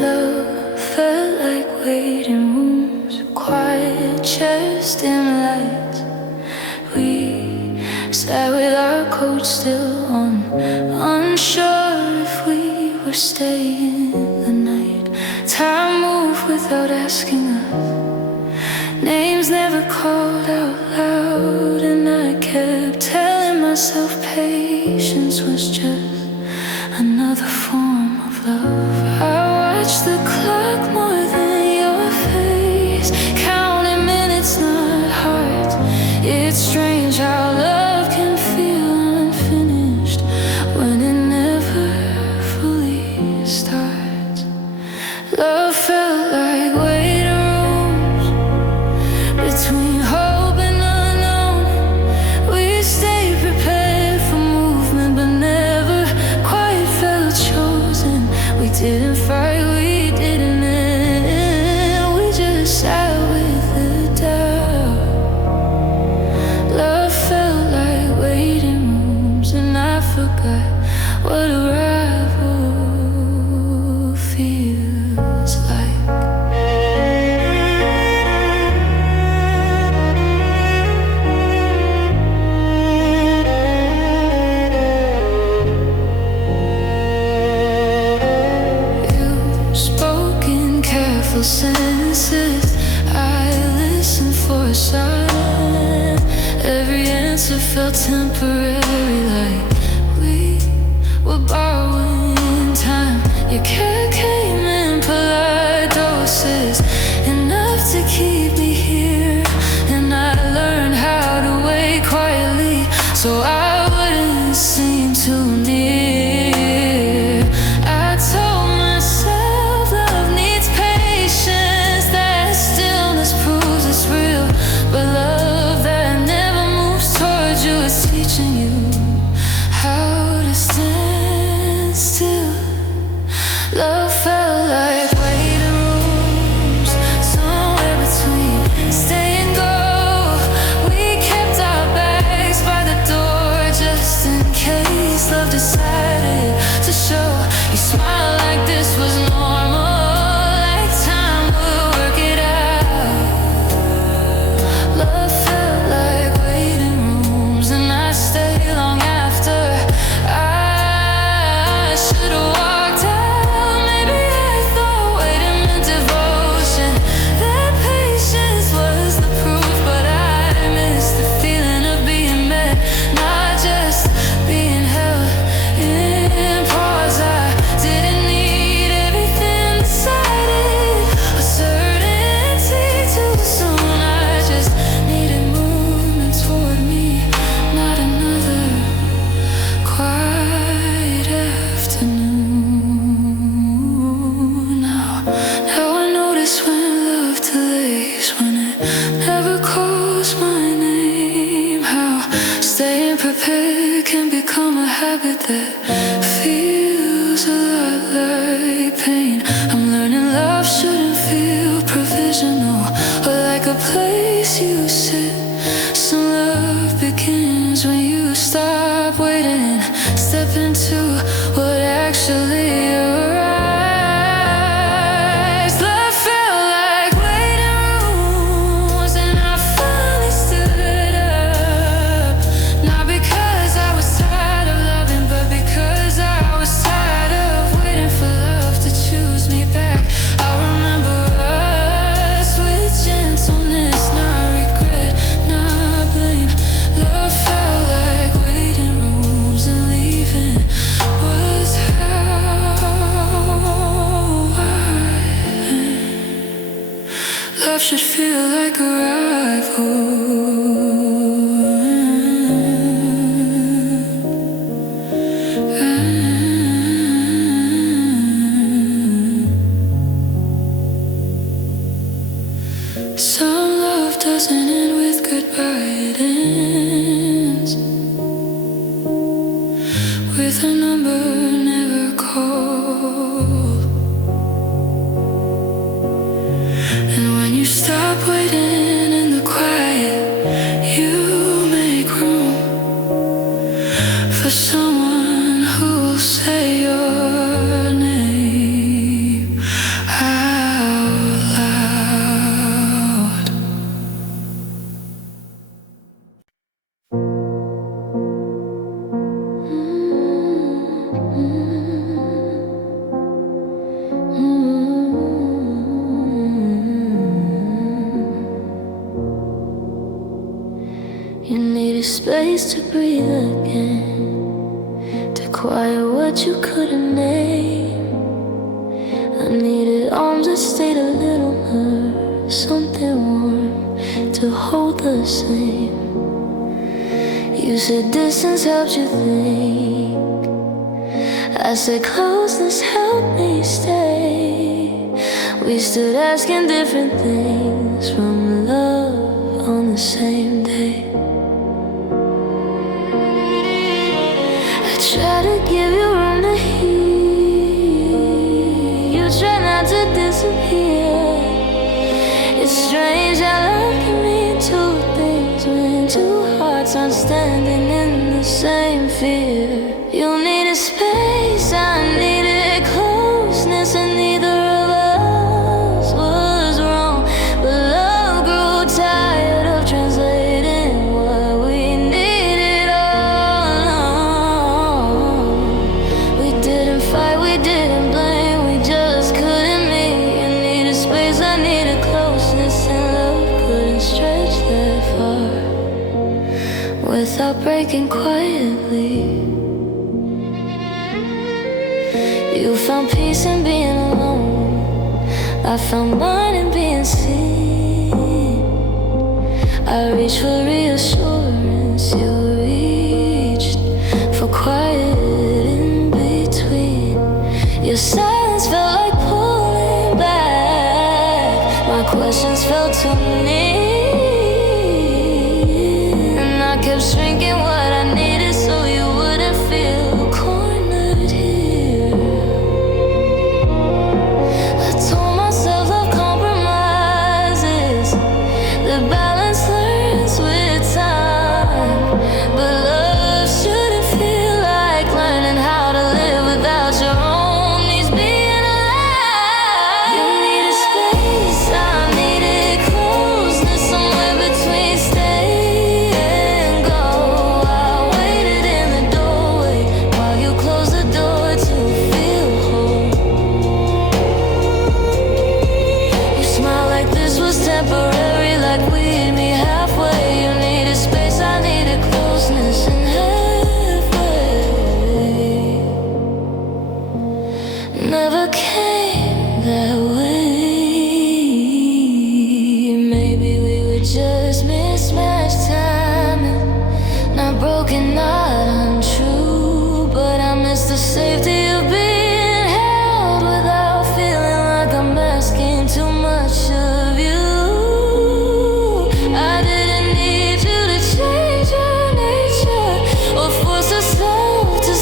Love felt like waiting rooms, quiet chairs, dim lights. We sat with our coats still on, unsure if we were staying the night. Time moved without asking us, names never called out loud. And I kept telling myself patience was just another form of love. I watched the clock more than your face, counting minutes, not hearts. It's strange how love can feel unfinished when it never fully starts. Love felt like waiting rooms between hope and unknown. We stayed prepared for movement, but never quite felt chosen. We didn't fight, we didn't end, we just sat with the doubt. Love felt like waiting rooms, and I forgot what arrival feels like. You spoke in careful sentences, I listened for a sign. Every answer felt temporary, like we were borrowing time. Your care came in polite doses, enough to keep me here. And I learned how to wait quietly so I wouldn't seem too near. I told myself love needs patience, that stillness proves it's real. But love that never moves towards you is teaching you habit that feels a lot like pain. I'm learning love shouldn't feel provisional or like a place you sit. Some love begins when you stop waiting and step into what actually arrives. Love felt like waiting rooms, and I finally stood up. Not because I was tired of loving, but because I was tired of waiting for love to choose me back. I remember us with gentleness, not regret, not blame. Love felt like waiting rooms, and leaving was how I am. Love should feel like arrival. Some love doesn't end with goodbye, it ends with a number never called. And when you stop waiting in the quiet, you make room for someone who'll say your name out loud. You needed space to breathe again, to quiet what you couldn't name. I needed arms that stayed a little hurt, something warm to hold the same. You said distance helped you think, I said closeness helped me stay. We stood asking different things from love on the same day. I try to give you room to heal, you try not to disappear. It's strange how love can mean two things when two hearts aren't standing in the same fear. You needed space, I needed closeness, and neither of us was wrong. But love grew tired of translating what we needed all along. We didn't fight, we didn't blame, we just couldn't meet. You needed space, I needed closeness, and love couldn't stretch that far without breaking quietly. You found peace in being alone, I found mine in being seen. I reached for reassurance, you reached for quiet in between. Your silence felt like pulling back, my questions felt too near, and I kept shrinking what I needed so you wouldn't feel cornered here. I told myself love compromises, the balance learns with time. But love shouldn't feel like learning how to live without your own needs being alive. You needed space, I needed closeness, somewhere between stay and go. I waited in the doorway while you closed the door to feel home. You smiled like this was temporary, like we'd meet halfway. You needed space, I needed closeness, and halfway never came that way. Maybe we were just mismatched timing, not broken, not untrue. But I miss the safety of being held without feeling like I'm asking too much of you. I didn't need you to change your nature or force yourself to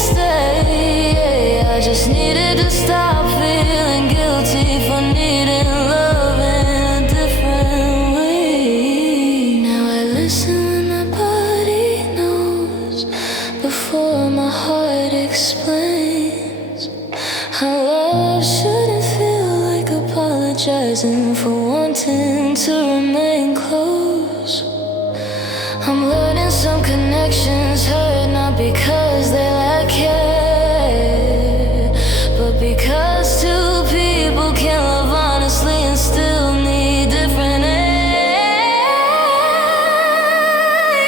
love shouldn't feel like apologizing for wanting to remain close. I'm learning some connections hurt not because they lack care, but because two people can love honestly and still need different air.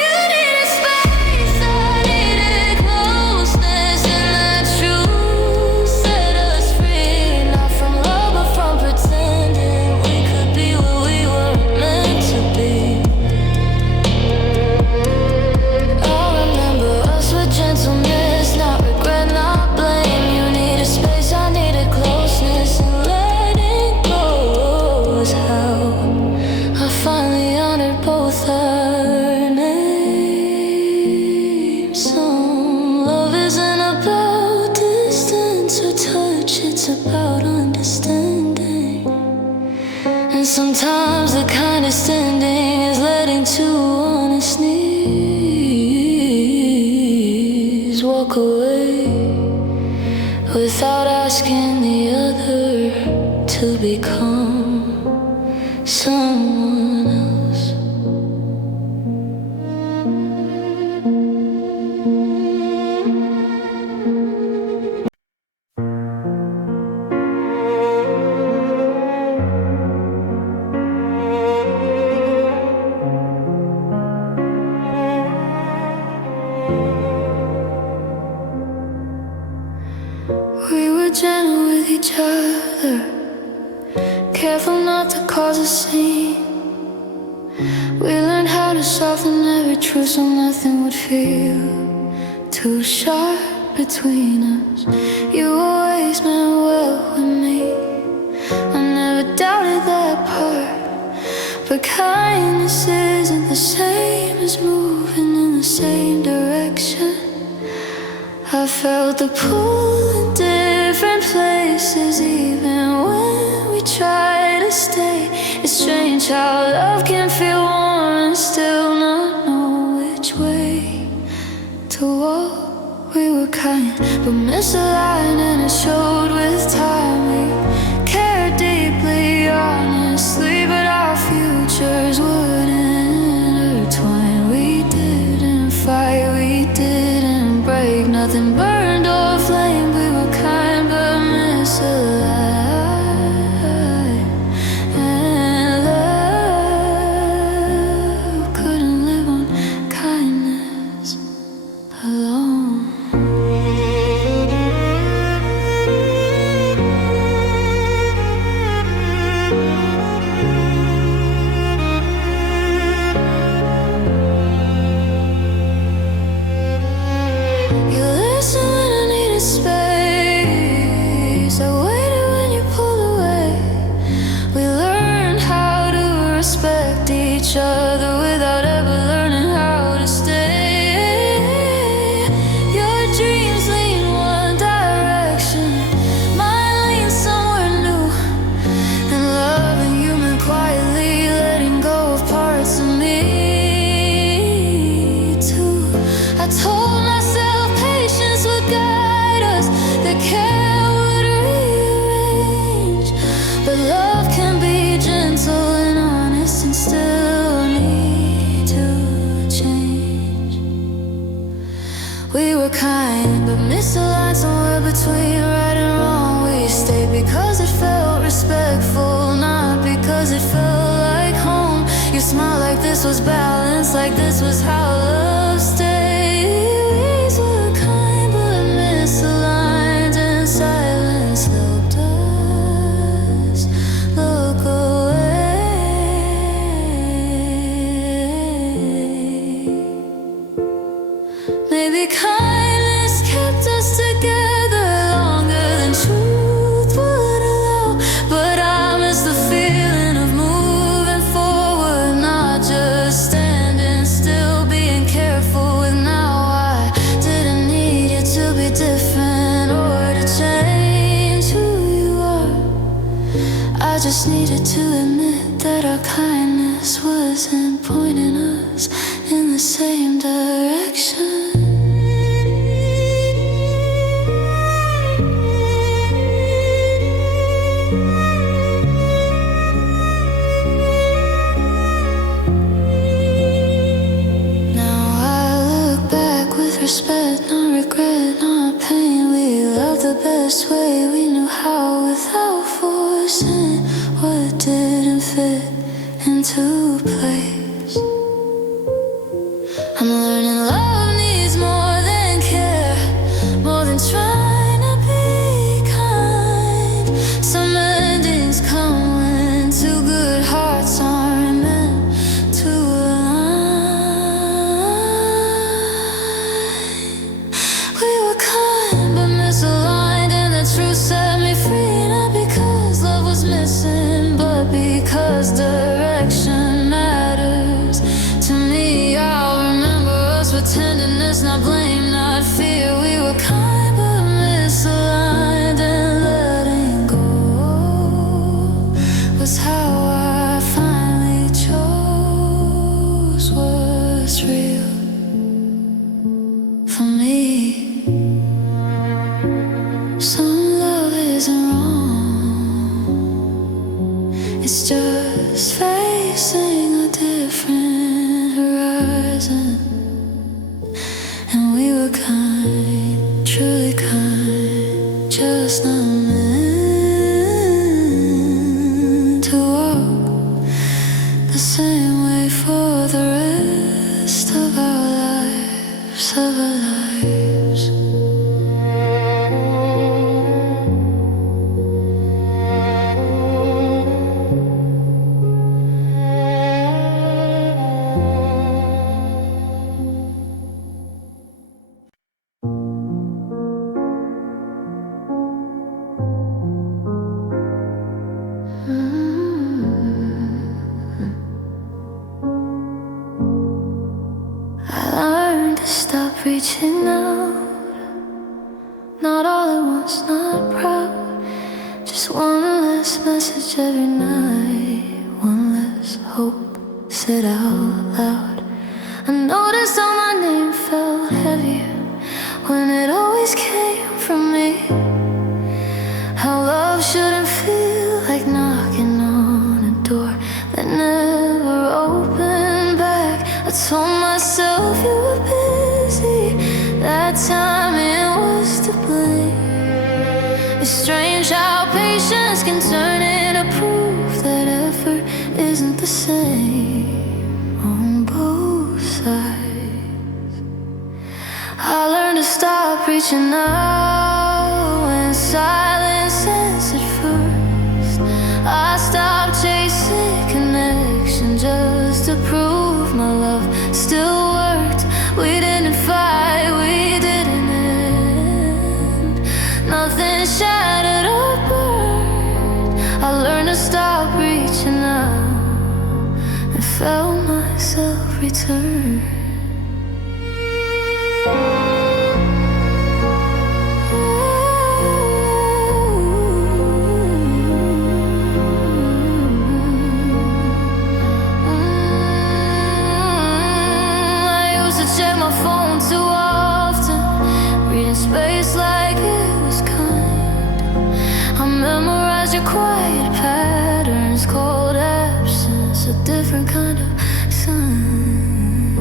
You needed space, I needed closeness, and that truth set us free. Not from love, but from pretending we could be what we weren't meant to be. I'll remember us with gentleness, not regret, not blame. You needed space, I needed closeness, and letting go is how I finally honored both our names. Some love isn't about distance or touch, it's about understanding. And sometimes the kindest ending is letting two honest knees walk away without asking the other to become someone else. We were gentle with each other, careful not to cause a scene. We learned how to soften every truth so nothing would feel too sharp between us. You always meant well with me, I never doubted that part. But kindness isn't the same as moving in the same direction. I felt the pull in different places, even when we try to stay. It's strange how love can feel warm and still not know which way to walk. We were kind, but misaligned, and it showed with time. We cared deeply, honestly, but our futures wouldn't intertwine. We didn't fight, we didn't break, nothing burned or flamed. We were kind but misaligned, and love couldn't live on kindness alone. You listened when I needed space, I waited when you pulled away. We learned how to respect each other without ever learning how to stay. Your dreams lean one direction, mine lean somewhere new. And loving you meant quietly letting go of parts of me too. I told myself patience would guide us, that care would rearrange. But love can be gentle and honest and still need to change. We were kind, but misaligned somewhere between right and wrong. We stayed because it felt respectful, not because it felt like home. You smiled like this was balance, like this was how love stays. We were kind, but misaligned, and silence helped us look away. Maybe kindness kept us together longer than truth would allow. But I miss the feeling of moving forward, not just standing still, being careful with now. I didn't need you to be different or to change who you are. I just needed to admit that our kindness wasn't pointing us in the same direction. knew how without forcing what didn't fit into place. I'm learning love needs more than care, more than trying to be kind. Some endings come when two good hearts aren't meant to align. We were kind but misaligned, and the truth set me free. Not because love was missing, but because direction matters to me. I'll remember us with tenderness, not blame, not fear. We were kind but misaligned, and letting go was how I finally chose what's real for me. Some love isn't wrong, it's just facing a different horizon. And we were kind, truly kind, just not meant to walk the same way for the rest of our lives, of our lives. I learned to stop reaching out, not all at once, not proud. Just one less message every night, one less hope said out loud. I noticed how my name felt heavier when it always came from me. How love shouldn't feel like knocking on a door that never opened back. I told myself you were busy, that time it was to blame. It's strange how patience can turn into proof that effort isn't the same on both sides. I learned to stop reaching out when silence answered first. I stopped chasing connection just to prove my love still worked. We didn't fight, we didn't end, nothing shattered or burned. I learned to stop reaching out and felt myself return. Check my phone too often, reading space like it was kind. I memorized your quiet patterns, cold absence, a different kind of sun.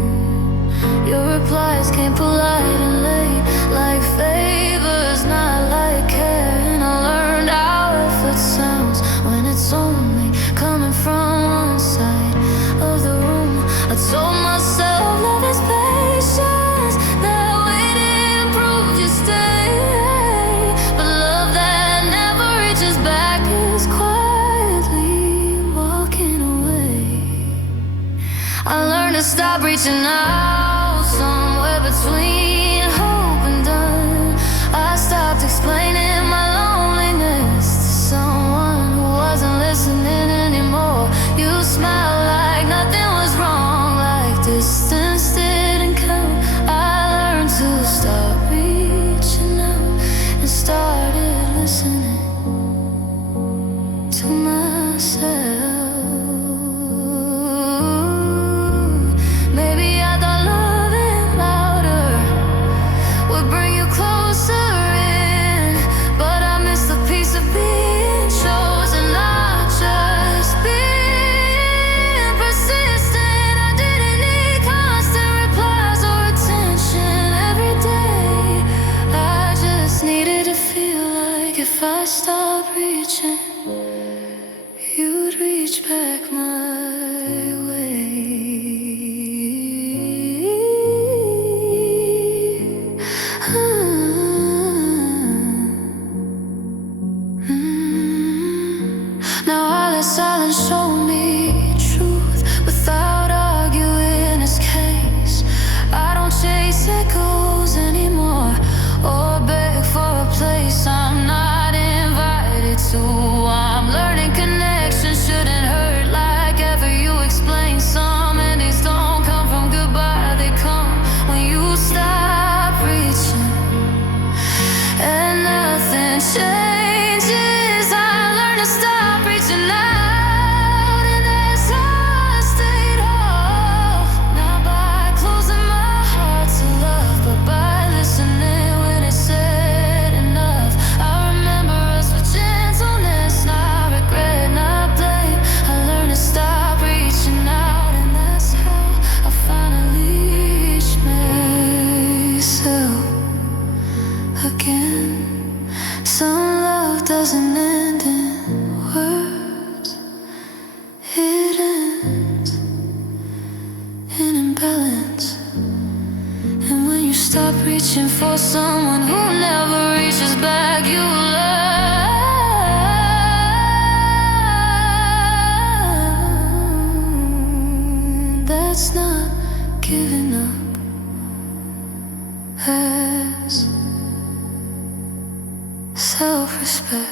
Your replies came polite and late, like favors, not like care. And I learned how effort sounds when it's only coming from one side of the room. I told myself love is patience, that waiting proves you stay. But love that never reaches back is quietly walking away. I learned to stop reaching out somewhere between hope and done. I stopped explaining my loneliness to someone who wasn't listening anymore. You smiled like nothing was wrong, like distance didn't count. I learned to stop reaching out and started listening to myself. Maybe I thought love stop reaching, you'd reach back my way. Now all that silence show me truth without arguing his case. I don't chase echoes anymore or beg for a place I'm not invited to. I'm learning connections shouldn't hurt like ever you explain. Some endings don't come from goodbye, they come when you stop reaching and nothing changes. I learned to stop reaching out, and that's how I stayed whole. Not by closing my heart to love, but by listening when it said enough. I remember us with gentleness, not regret, not blame. I learned to stop reaching out, and that's how I finally reached myself again. Some love doesn't end in words, it ends in imbalance. And when you stop reaching for someone who never reaches back, you learn that's not giving up. That's self-respect.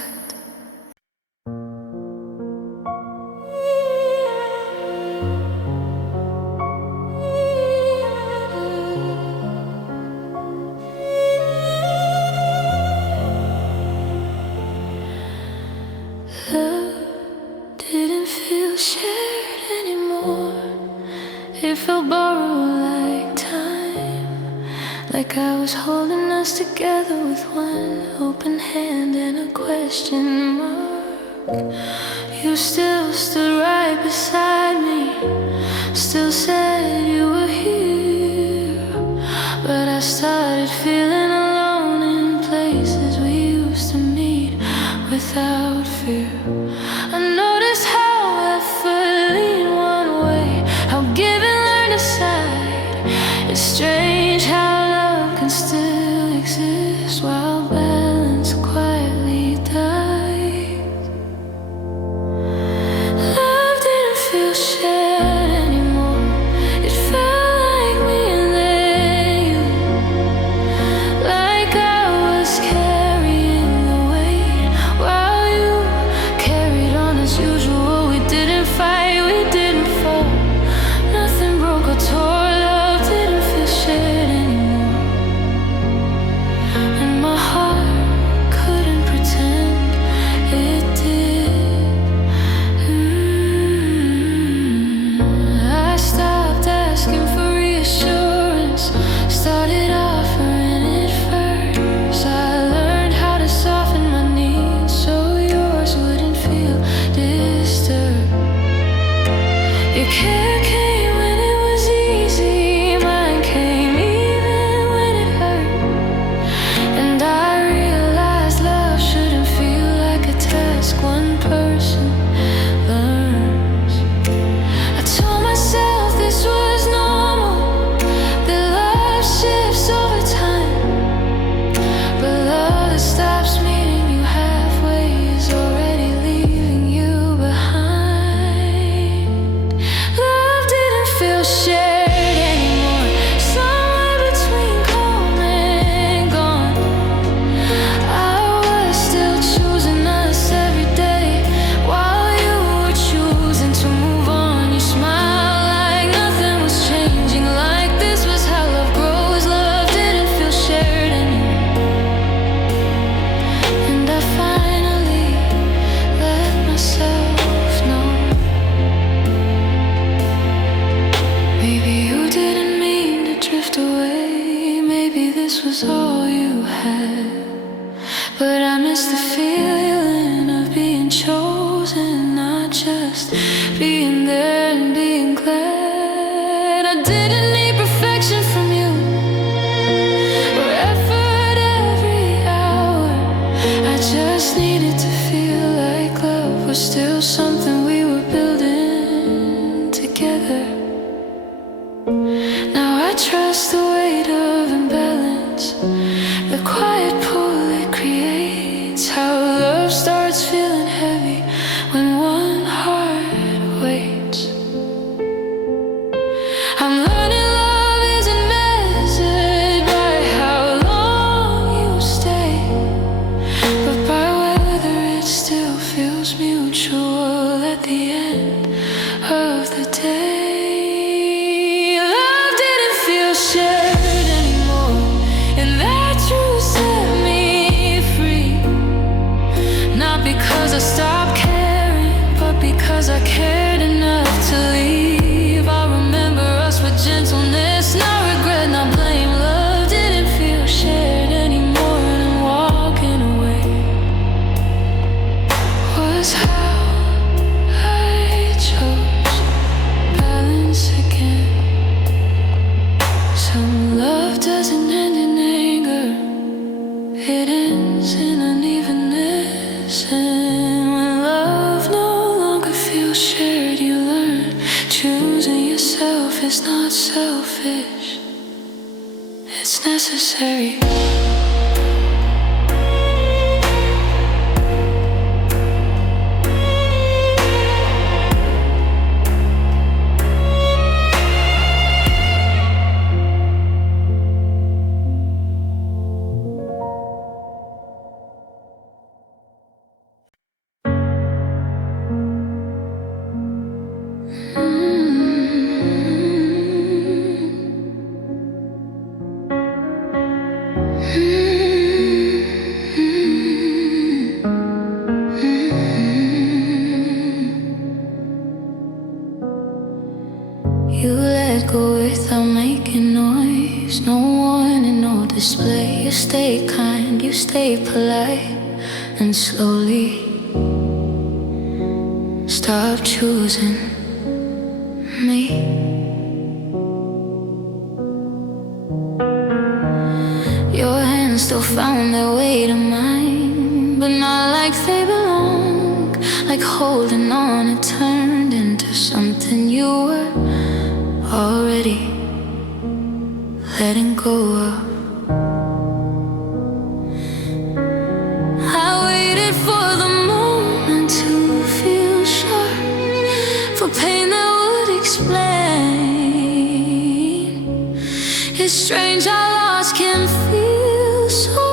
Love didn't feel shared anymore. It felt borrowed like time, like I was holding us together with one open hand and a question mark. You still stood right beside me, still said you were here, but I started feeling alone in places we used to meet without fear. I noticed how effort leaned one way, how giving learned aside. It's strange how love can still exist while balance quietly dies. Love didn't feel shared anymore. It felt like me and then you, like I was carrying the weight while you carried on as you still something we were building together. Now I trust the weight of imbalance, the quiet pull it creates. How love starts feeling heavy when one heart waits. I'm learning love isn't measured by how long you stay, but by whether it still feels mutual at the end of the day. Love didn't feel shared anymore, and that truth set me free. Not because I stopped caring, but because I cared enough to leave. I remember us with gentleness, not regret, not blame. Love didn't feel shared anymore, and walking away was how I chose balance again. Some love doesn't end in anger, it ends in unevenness. And when love no longer feels shared, you learn choosing yourself is not selfish, it's necessary. You let go without making noise, no warning, no display. You stay kind, you stay polite, and slowly stop choosing me. Your hands still found their way to mine, but not like they belong. Like holding on, it turned into something you were already letting go of. I waited for the moment to feel sure, for pain that would explain. It's strange how loss can feel so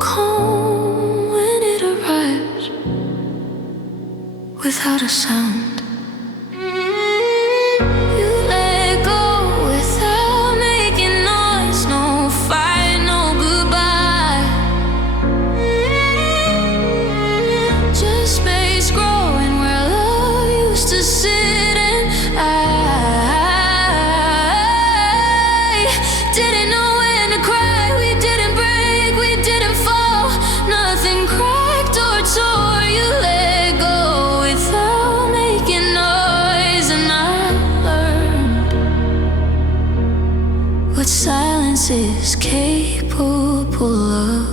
calm when it arrives without a sound. Silence is capable of.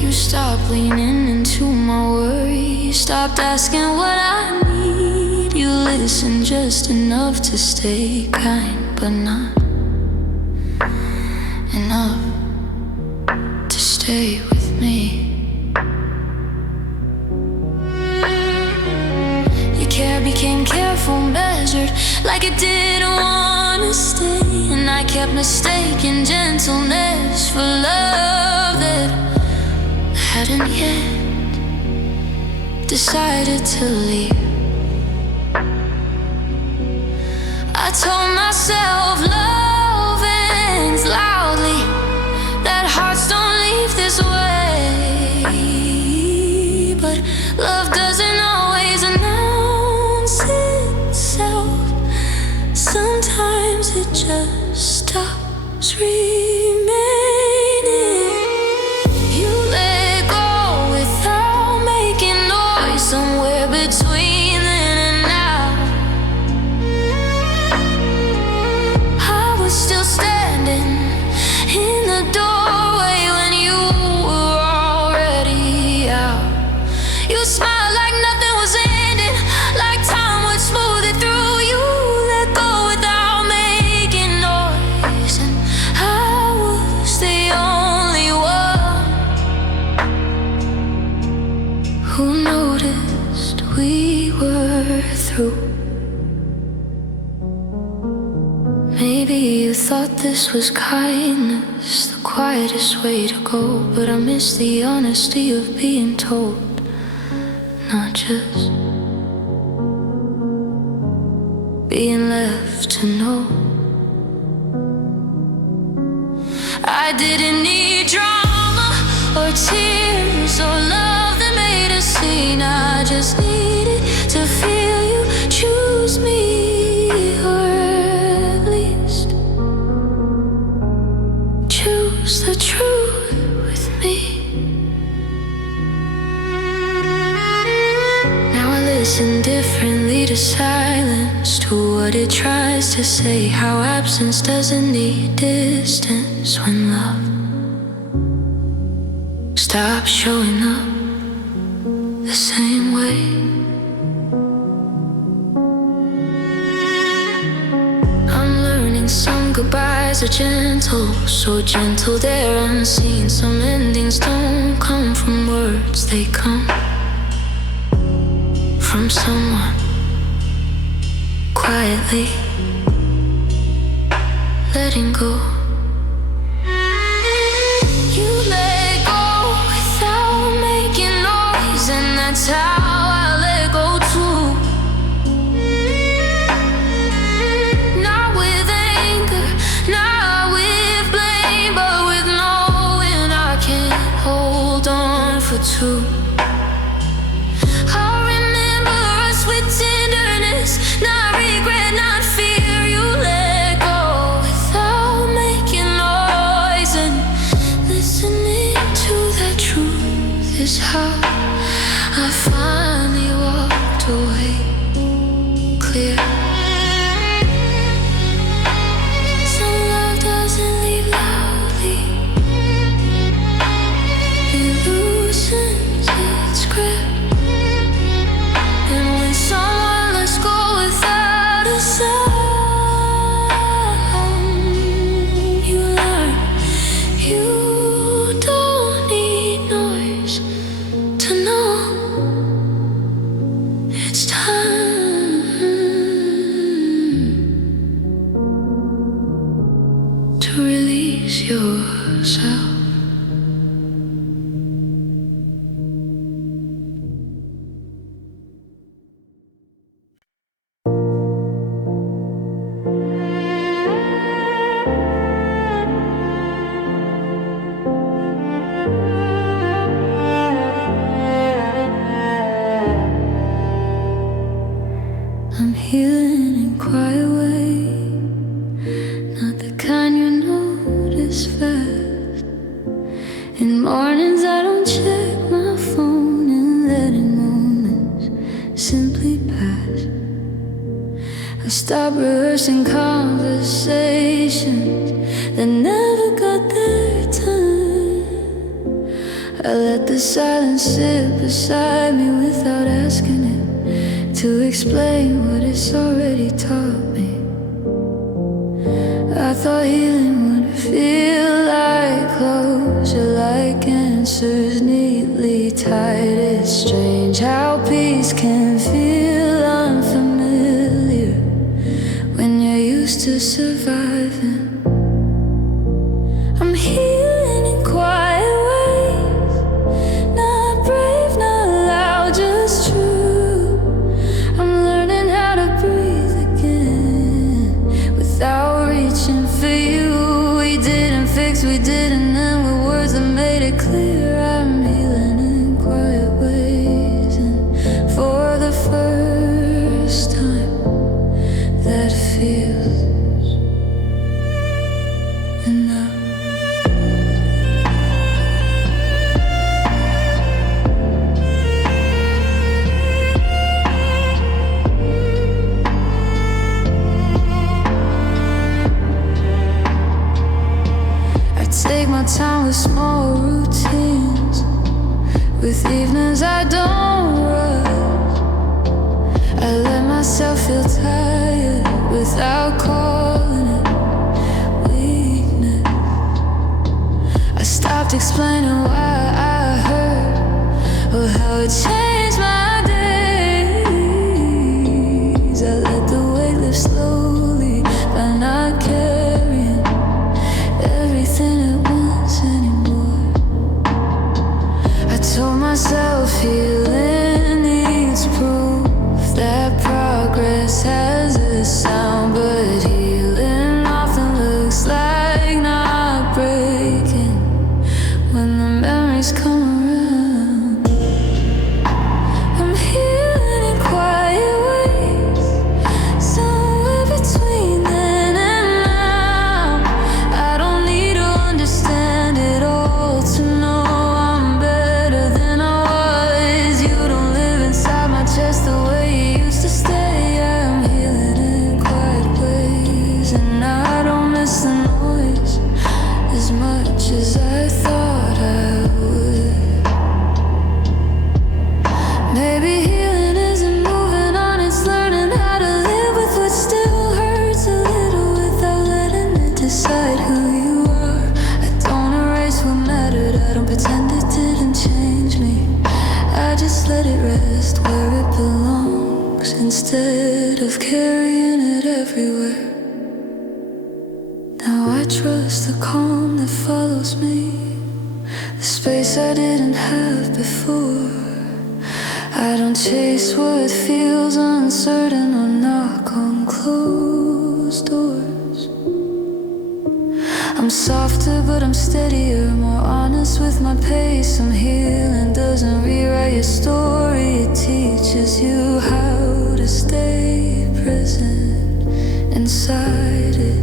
You stopped leaning into my worry, you stopped asking what I need. You listened just enough to stay kind, but not enough to stay with me. Your care became careful, measured, like it didn't wanna stay. And I kept mistaking gentleness for love that hadn't yet decided to leave. I told myself love ends loudly, that hearts don't leave this way. But love doesn't always announce itself. Sometimes it just stops remaining. You let go without making noise, somewhere between then and now. I was still standing in the doorway when you were already out. who noticed we were through. Maybe you thought this was kindness, the quietest way to go, but I miss the honesty of being told, not just being left to know. I didn't need drama or tears or love that made a scene. I just needed to feel you choose me, or at least choose the truth with me. Now I listen differently to silence, to what it tries to say, how absence doesn't need distance when love stops showing up the same way. I'm learning some goodbyes are gentle, so gentle they're unseen. Some endings don't come from words, they come from someone quietly letting go. You let go without making noise, and that's how I let go too. Not with anger, not with blame, but with knowing I can't hold on for two. Not regret, not fear. You let go without making noise, and listening to that truth is how I finally walked away clear. Some love doesn't leave loudly, it loosens its grip. And when someone lets go without a sound, you learn you don't need noise to know it's time to release yourself. I'm healing in quiet way, not the kind you notice fast. In mornings I don't check my phone and letting moments simply pass. I stop rehearsing conversations that never got their time. I let the silence sit beside me without asking it to explain what it's already taught me. I thought healing would feel like closure, like answers neatly tied. It's strange how peace can feel unfamiliar when you're used to surviving. I'm healing in quiet ways, not brave, not loud, just true. I'm learning how to breathe again without reaching for you. We didn't fix, we didn't end with words that made it clear. I'm healing in quiet ways, and for the first time that feels enough. Take my time with small routines, with evenings I don't rush. I let myself feel tired without calling it weakness. I stopped explaining why I hurt or how it changed. myself healing needs proof that progress has a sound, but healing often looks like not breaking when the memories come around. I'm healing in quiet ways, somewhere between then and now. I don't need to understand it all to know I'm better than I was. You don't live inside my chest the way you used to stay. I'm healing in quiet ways, and I don't miss the noise as much as I thought I would. Maybe healing isn't moving on, it's learning how to live with what still hurts a little without letting it decide who you are. I don't erase what mattered, I don't pretend it didn't change me. I just let it rest where it belongs instead of carrying it everywhere. Now I trust the calm that follows me, the space I didn't have before. I don't chase what feels uncertain or knock on closed doors. I'm softer but I'm steadier, more honest with my pace. I'm healing doesn't rewrite your story, it teaches you how to stay present inside it.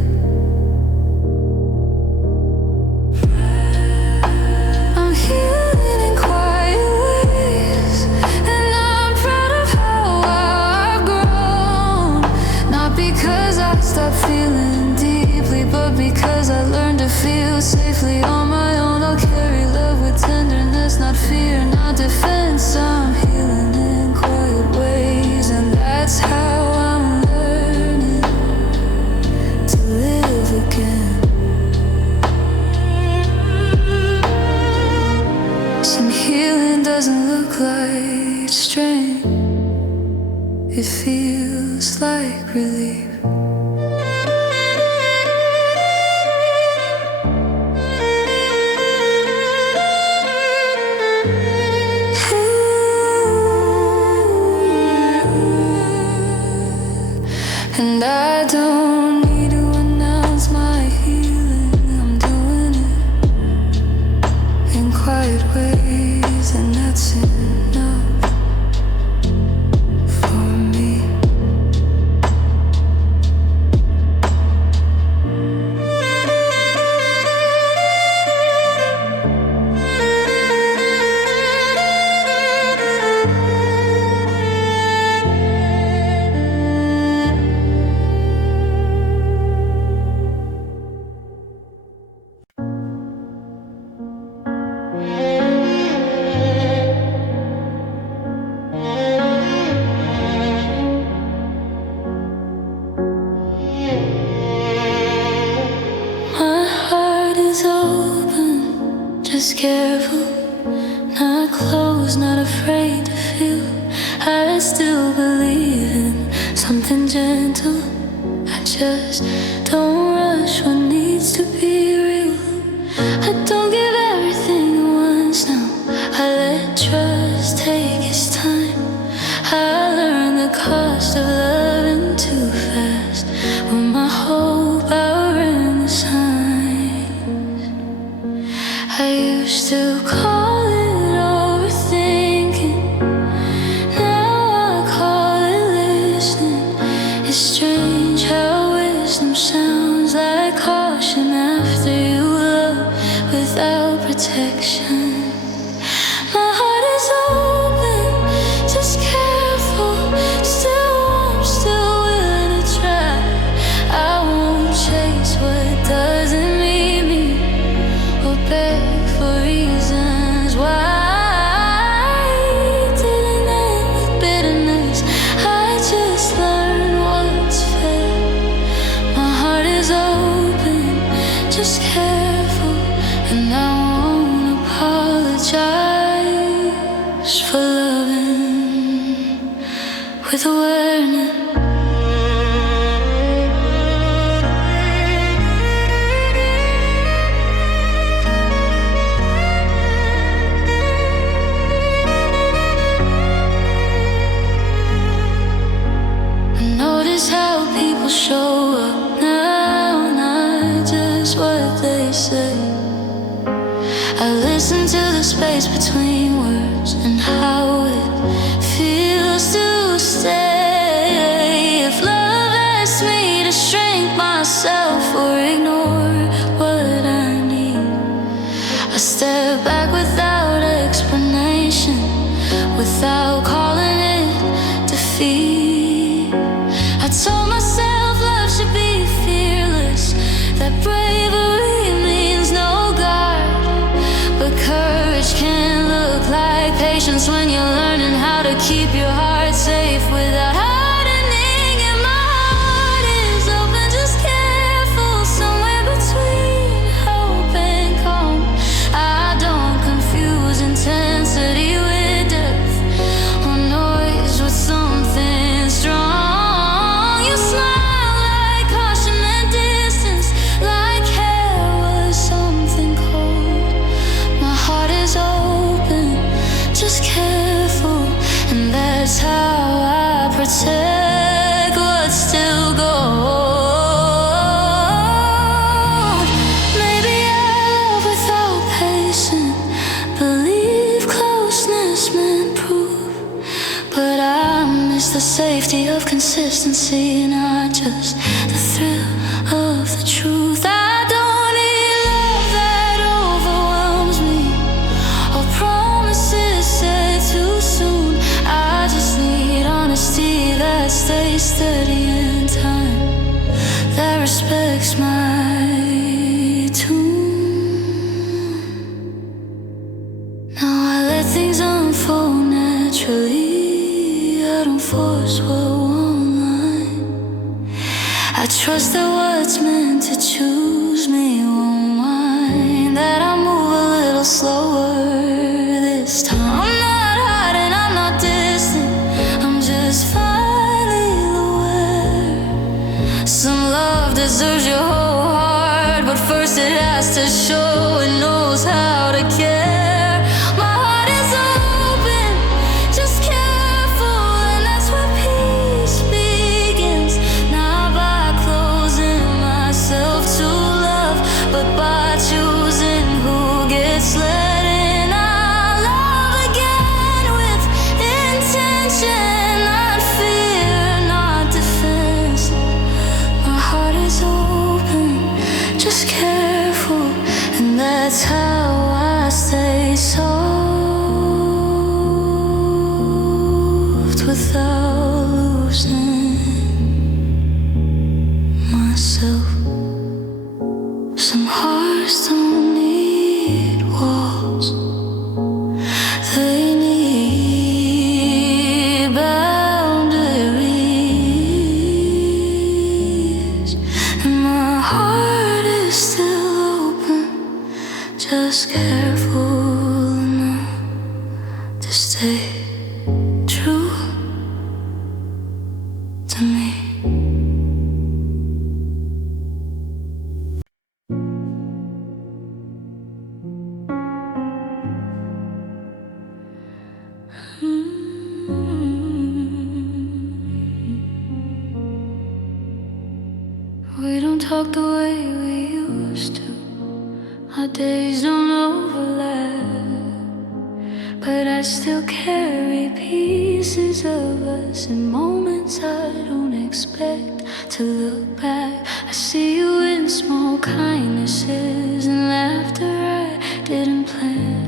I'm healing in quiet ways, and I'm proud of how I've grown. Not because I stopped feeling deeply, but because I learned to feel safely on my own. I'll carry love with tenderness, not fear, not defense. I'm healing in quiet ways, and that's how I'm learning to live again. Some healing doesn't look like strength, it feels like relief. And I don't need to announce my healing, I'm doing it in quiet ways, and that's enough for me. My heart is open, just careful, not closed, not afraid to feel. I still believe in something gentle. I just don't rush what needs to be real. I don't give everything at once now, I let trust take its time. I learned the cost of loving too fast, when my hope outran the signs. I used to call it overthinking, now I call it listening. It's strange how wisdom sounds like caution after you love without protection. My heart is open, just careful, still warm, still willing to try. I won't chase what doesn't meet me, or beg for reasons why. It didn't end with bitterness, I just learned what's fair. My heart is open, just careful, and I won't apologize for loving with awareness. space between words and how it feels to stay. If love asks me to shrink myself or ignore what I need, I step back without explanation, without calling it defeat. I told myself love should be fearless, that bravery means no guard. But courage can look like patience when you're learning how to keep your heart safe without hardening. And my heart is open, just careful, somewhere between hope and calm. I don't confuse intensity with depth, or noise with something strong. You smile like caution and distance, like hair was something cold. My heart is open, just careful, and that's how I protect what's still gold. Maybe I love without patience, believe closeness meant proof, but I miss the safety of consistency, not just the thrill of the truth. I don't need love that overwhelms me, or promises said too soon. I just need honesty that stays steady in time, that respects my tune. Now I let things unfold naturally, I don't force what won't line. I trust that what's meant to choose me won't mind, that I move a little slower this time. I'm not hiding, I'm not distant, I'm just finally aware. Some love deserves your whole heart, but first it has to show it knows how to care. My heart is open, just careful, and that's where peace begins. Not by closing myself to love, but by choosing who gets let in. I love again with intention, not fear, not defense. My heart is open, just careful, and that's how I stay soft without losing myself. Some hearts don't need walls, they need boundaries. And my heart is still open, just careful enough to stay true to me. We don't talk the way we used to, our days don't overlap, but I still carry pieces of us in moments I don't expect to look back. I see you in small kindnesses and laughter I didn't plan,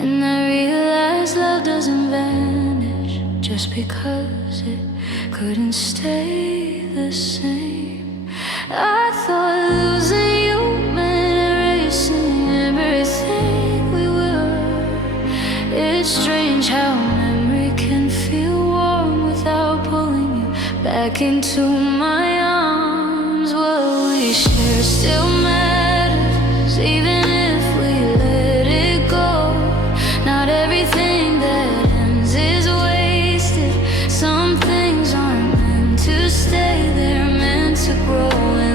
and I realize love doesn't vanish just because it couldn't stay the same. I thought losing you meant erasing everything we were. It's strange how memory can feel warm without pulling you back into my arms. What we share still matters, even if we let it go. Not everything that ends is wasted. Some things aren't meant to stay, they're meant to grow.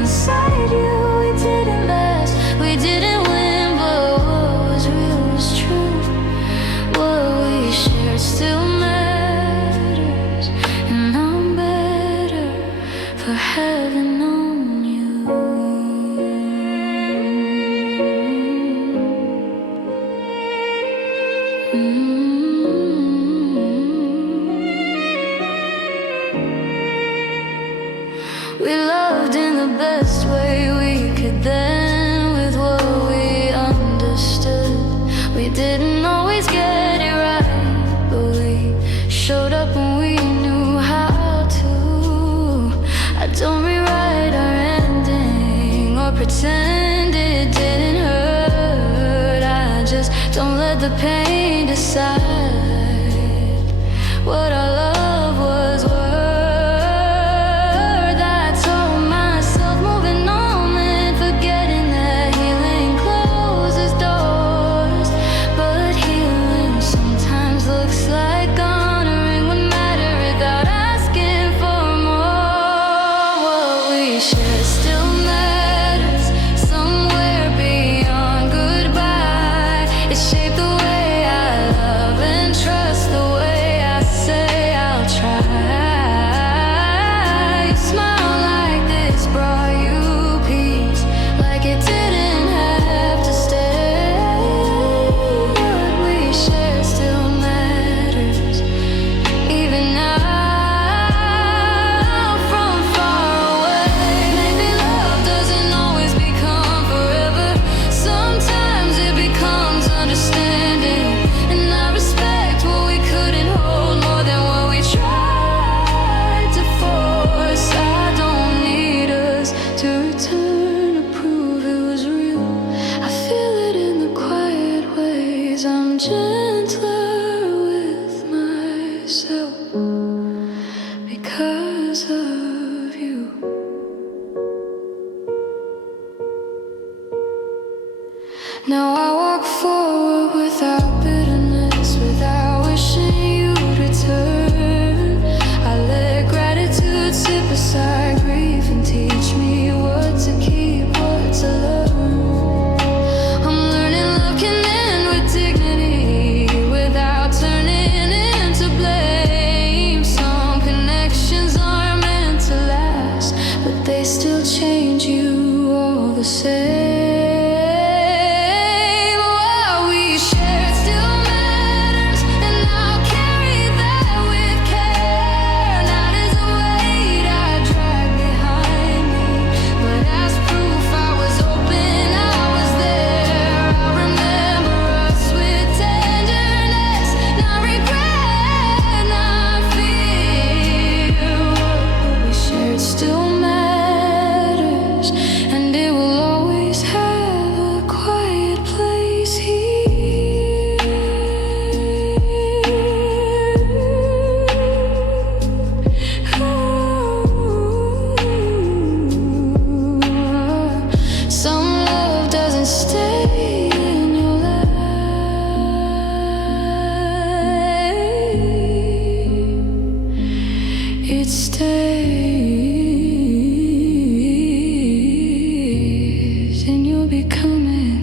Inside you, we didn't last, we didn't win, but what was real was true. What we shared still matters, and I'm better for having known you. let the pain decide what our love was worth. I told myself moving on and forgetting that healing closes doors. But healing sometimes looks like honoring what mattered without asking for more. What we share still matters somewhere beyond goodbye. It shaped the way I love and trust, the way I say I'll try. You smile like this brought you peace, like it didn't have to stay. What we share still matters, even now from far away. Maybe love doesn't always become forever. Sometimes it becomes understanding, and I respect what we couldn't hold more than what we tried to force. I don't need us to return to prove it was real. I feel it in the quiet ways. I'm gentler with myself because of you. Now I walk forward without bitterness, without wishing you'd return. I let gratitude sit beside grief and teach me what to keep, what to learn. I'm learning love can end with dignity, without turning into blame. Some connections aren't meant to last, but they still change you all the same. What we shared still matters, and I'll carry that with care. Not as a weight I drag behind me, but as proof I was open, I was there. I remember us with tenderness, not regret, not fear. What we shared still matters, and it will always have a quiet place here. Some love doesn't stay in your life, it stays in your becoming.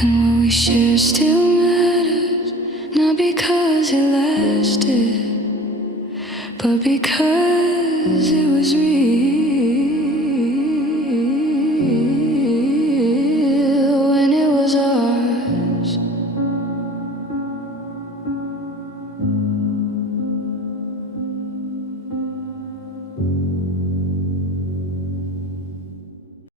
And what we share still matters, not because it lasted, but because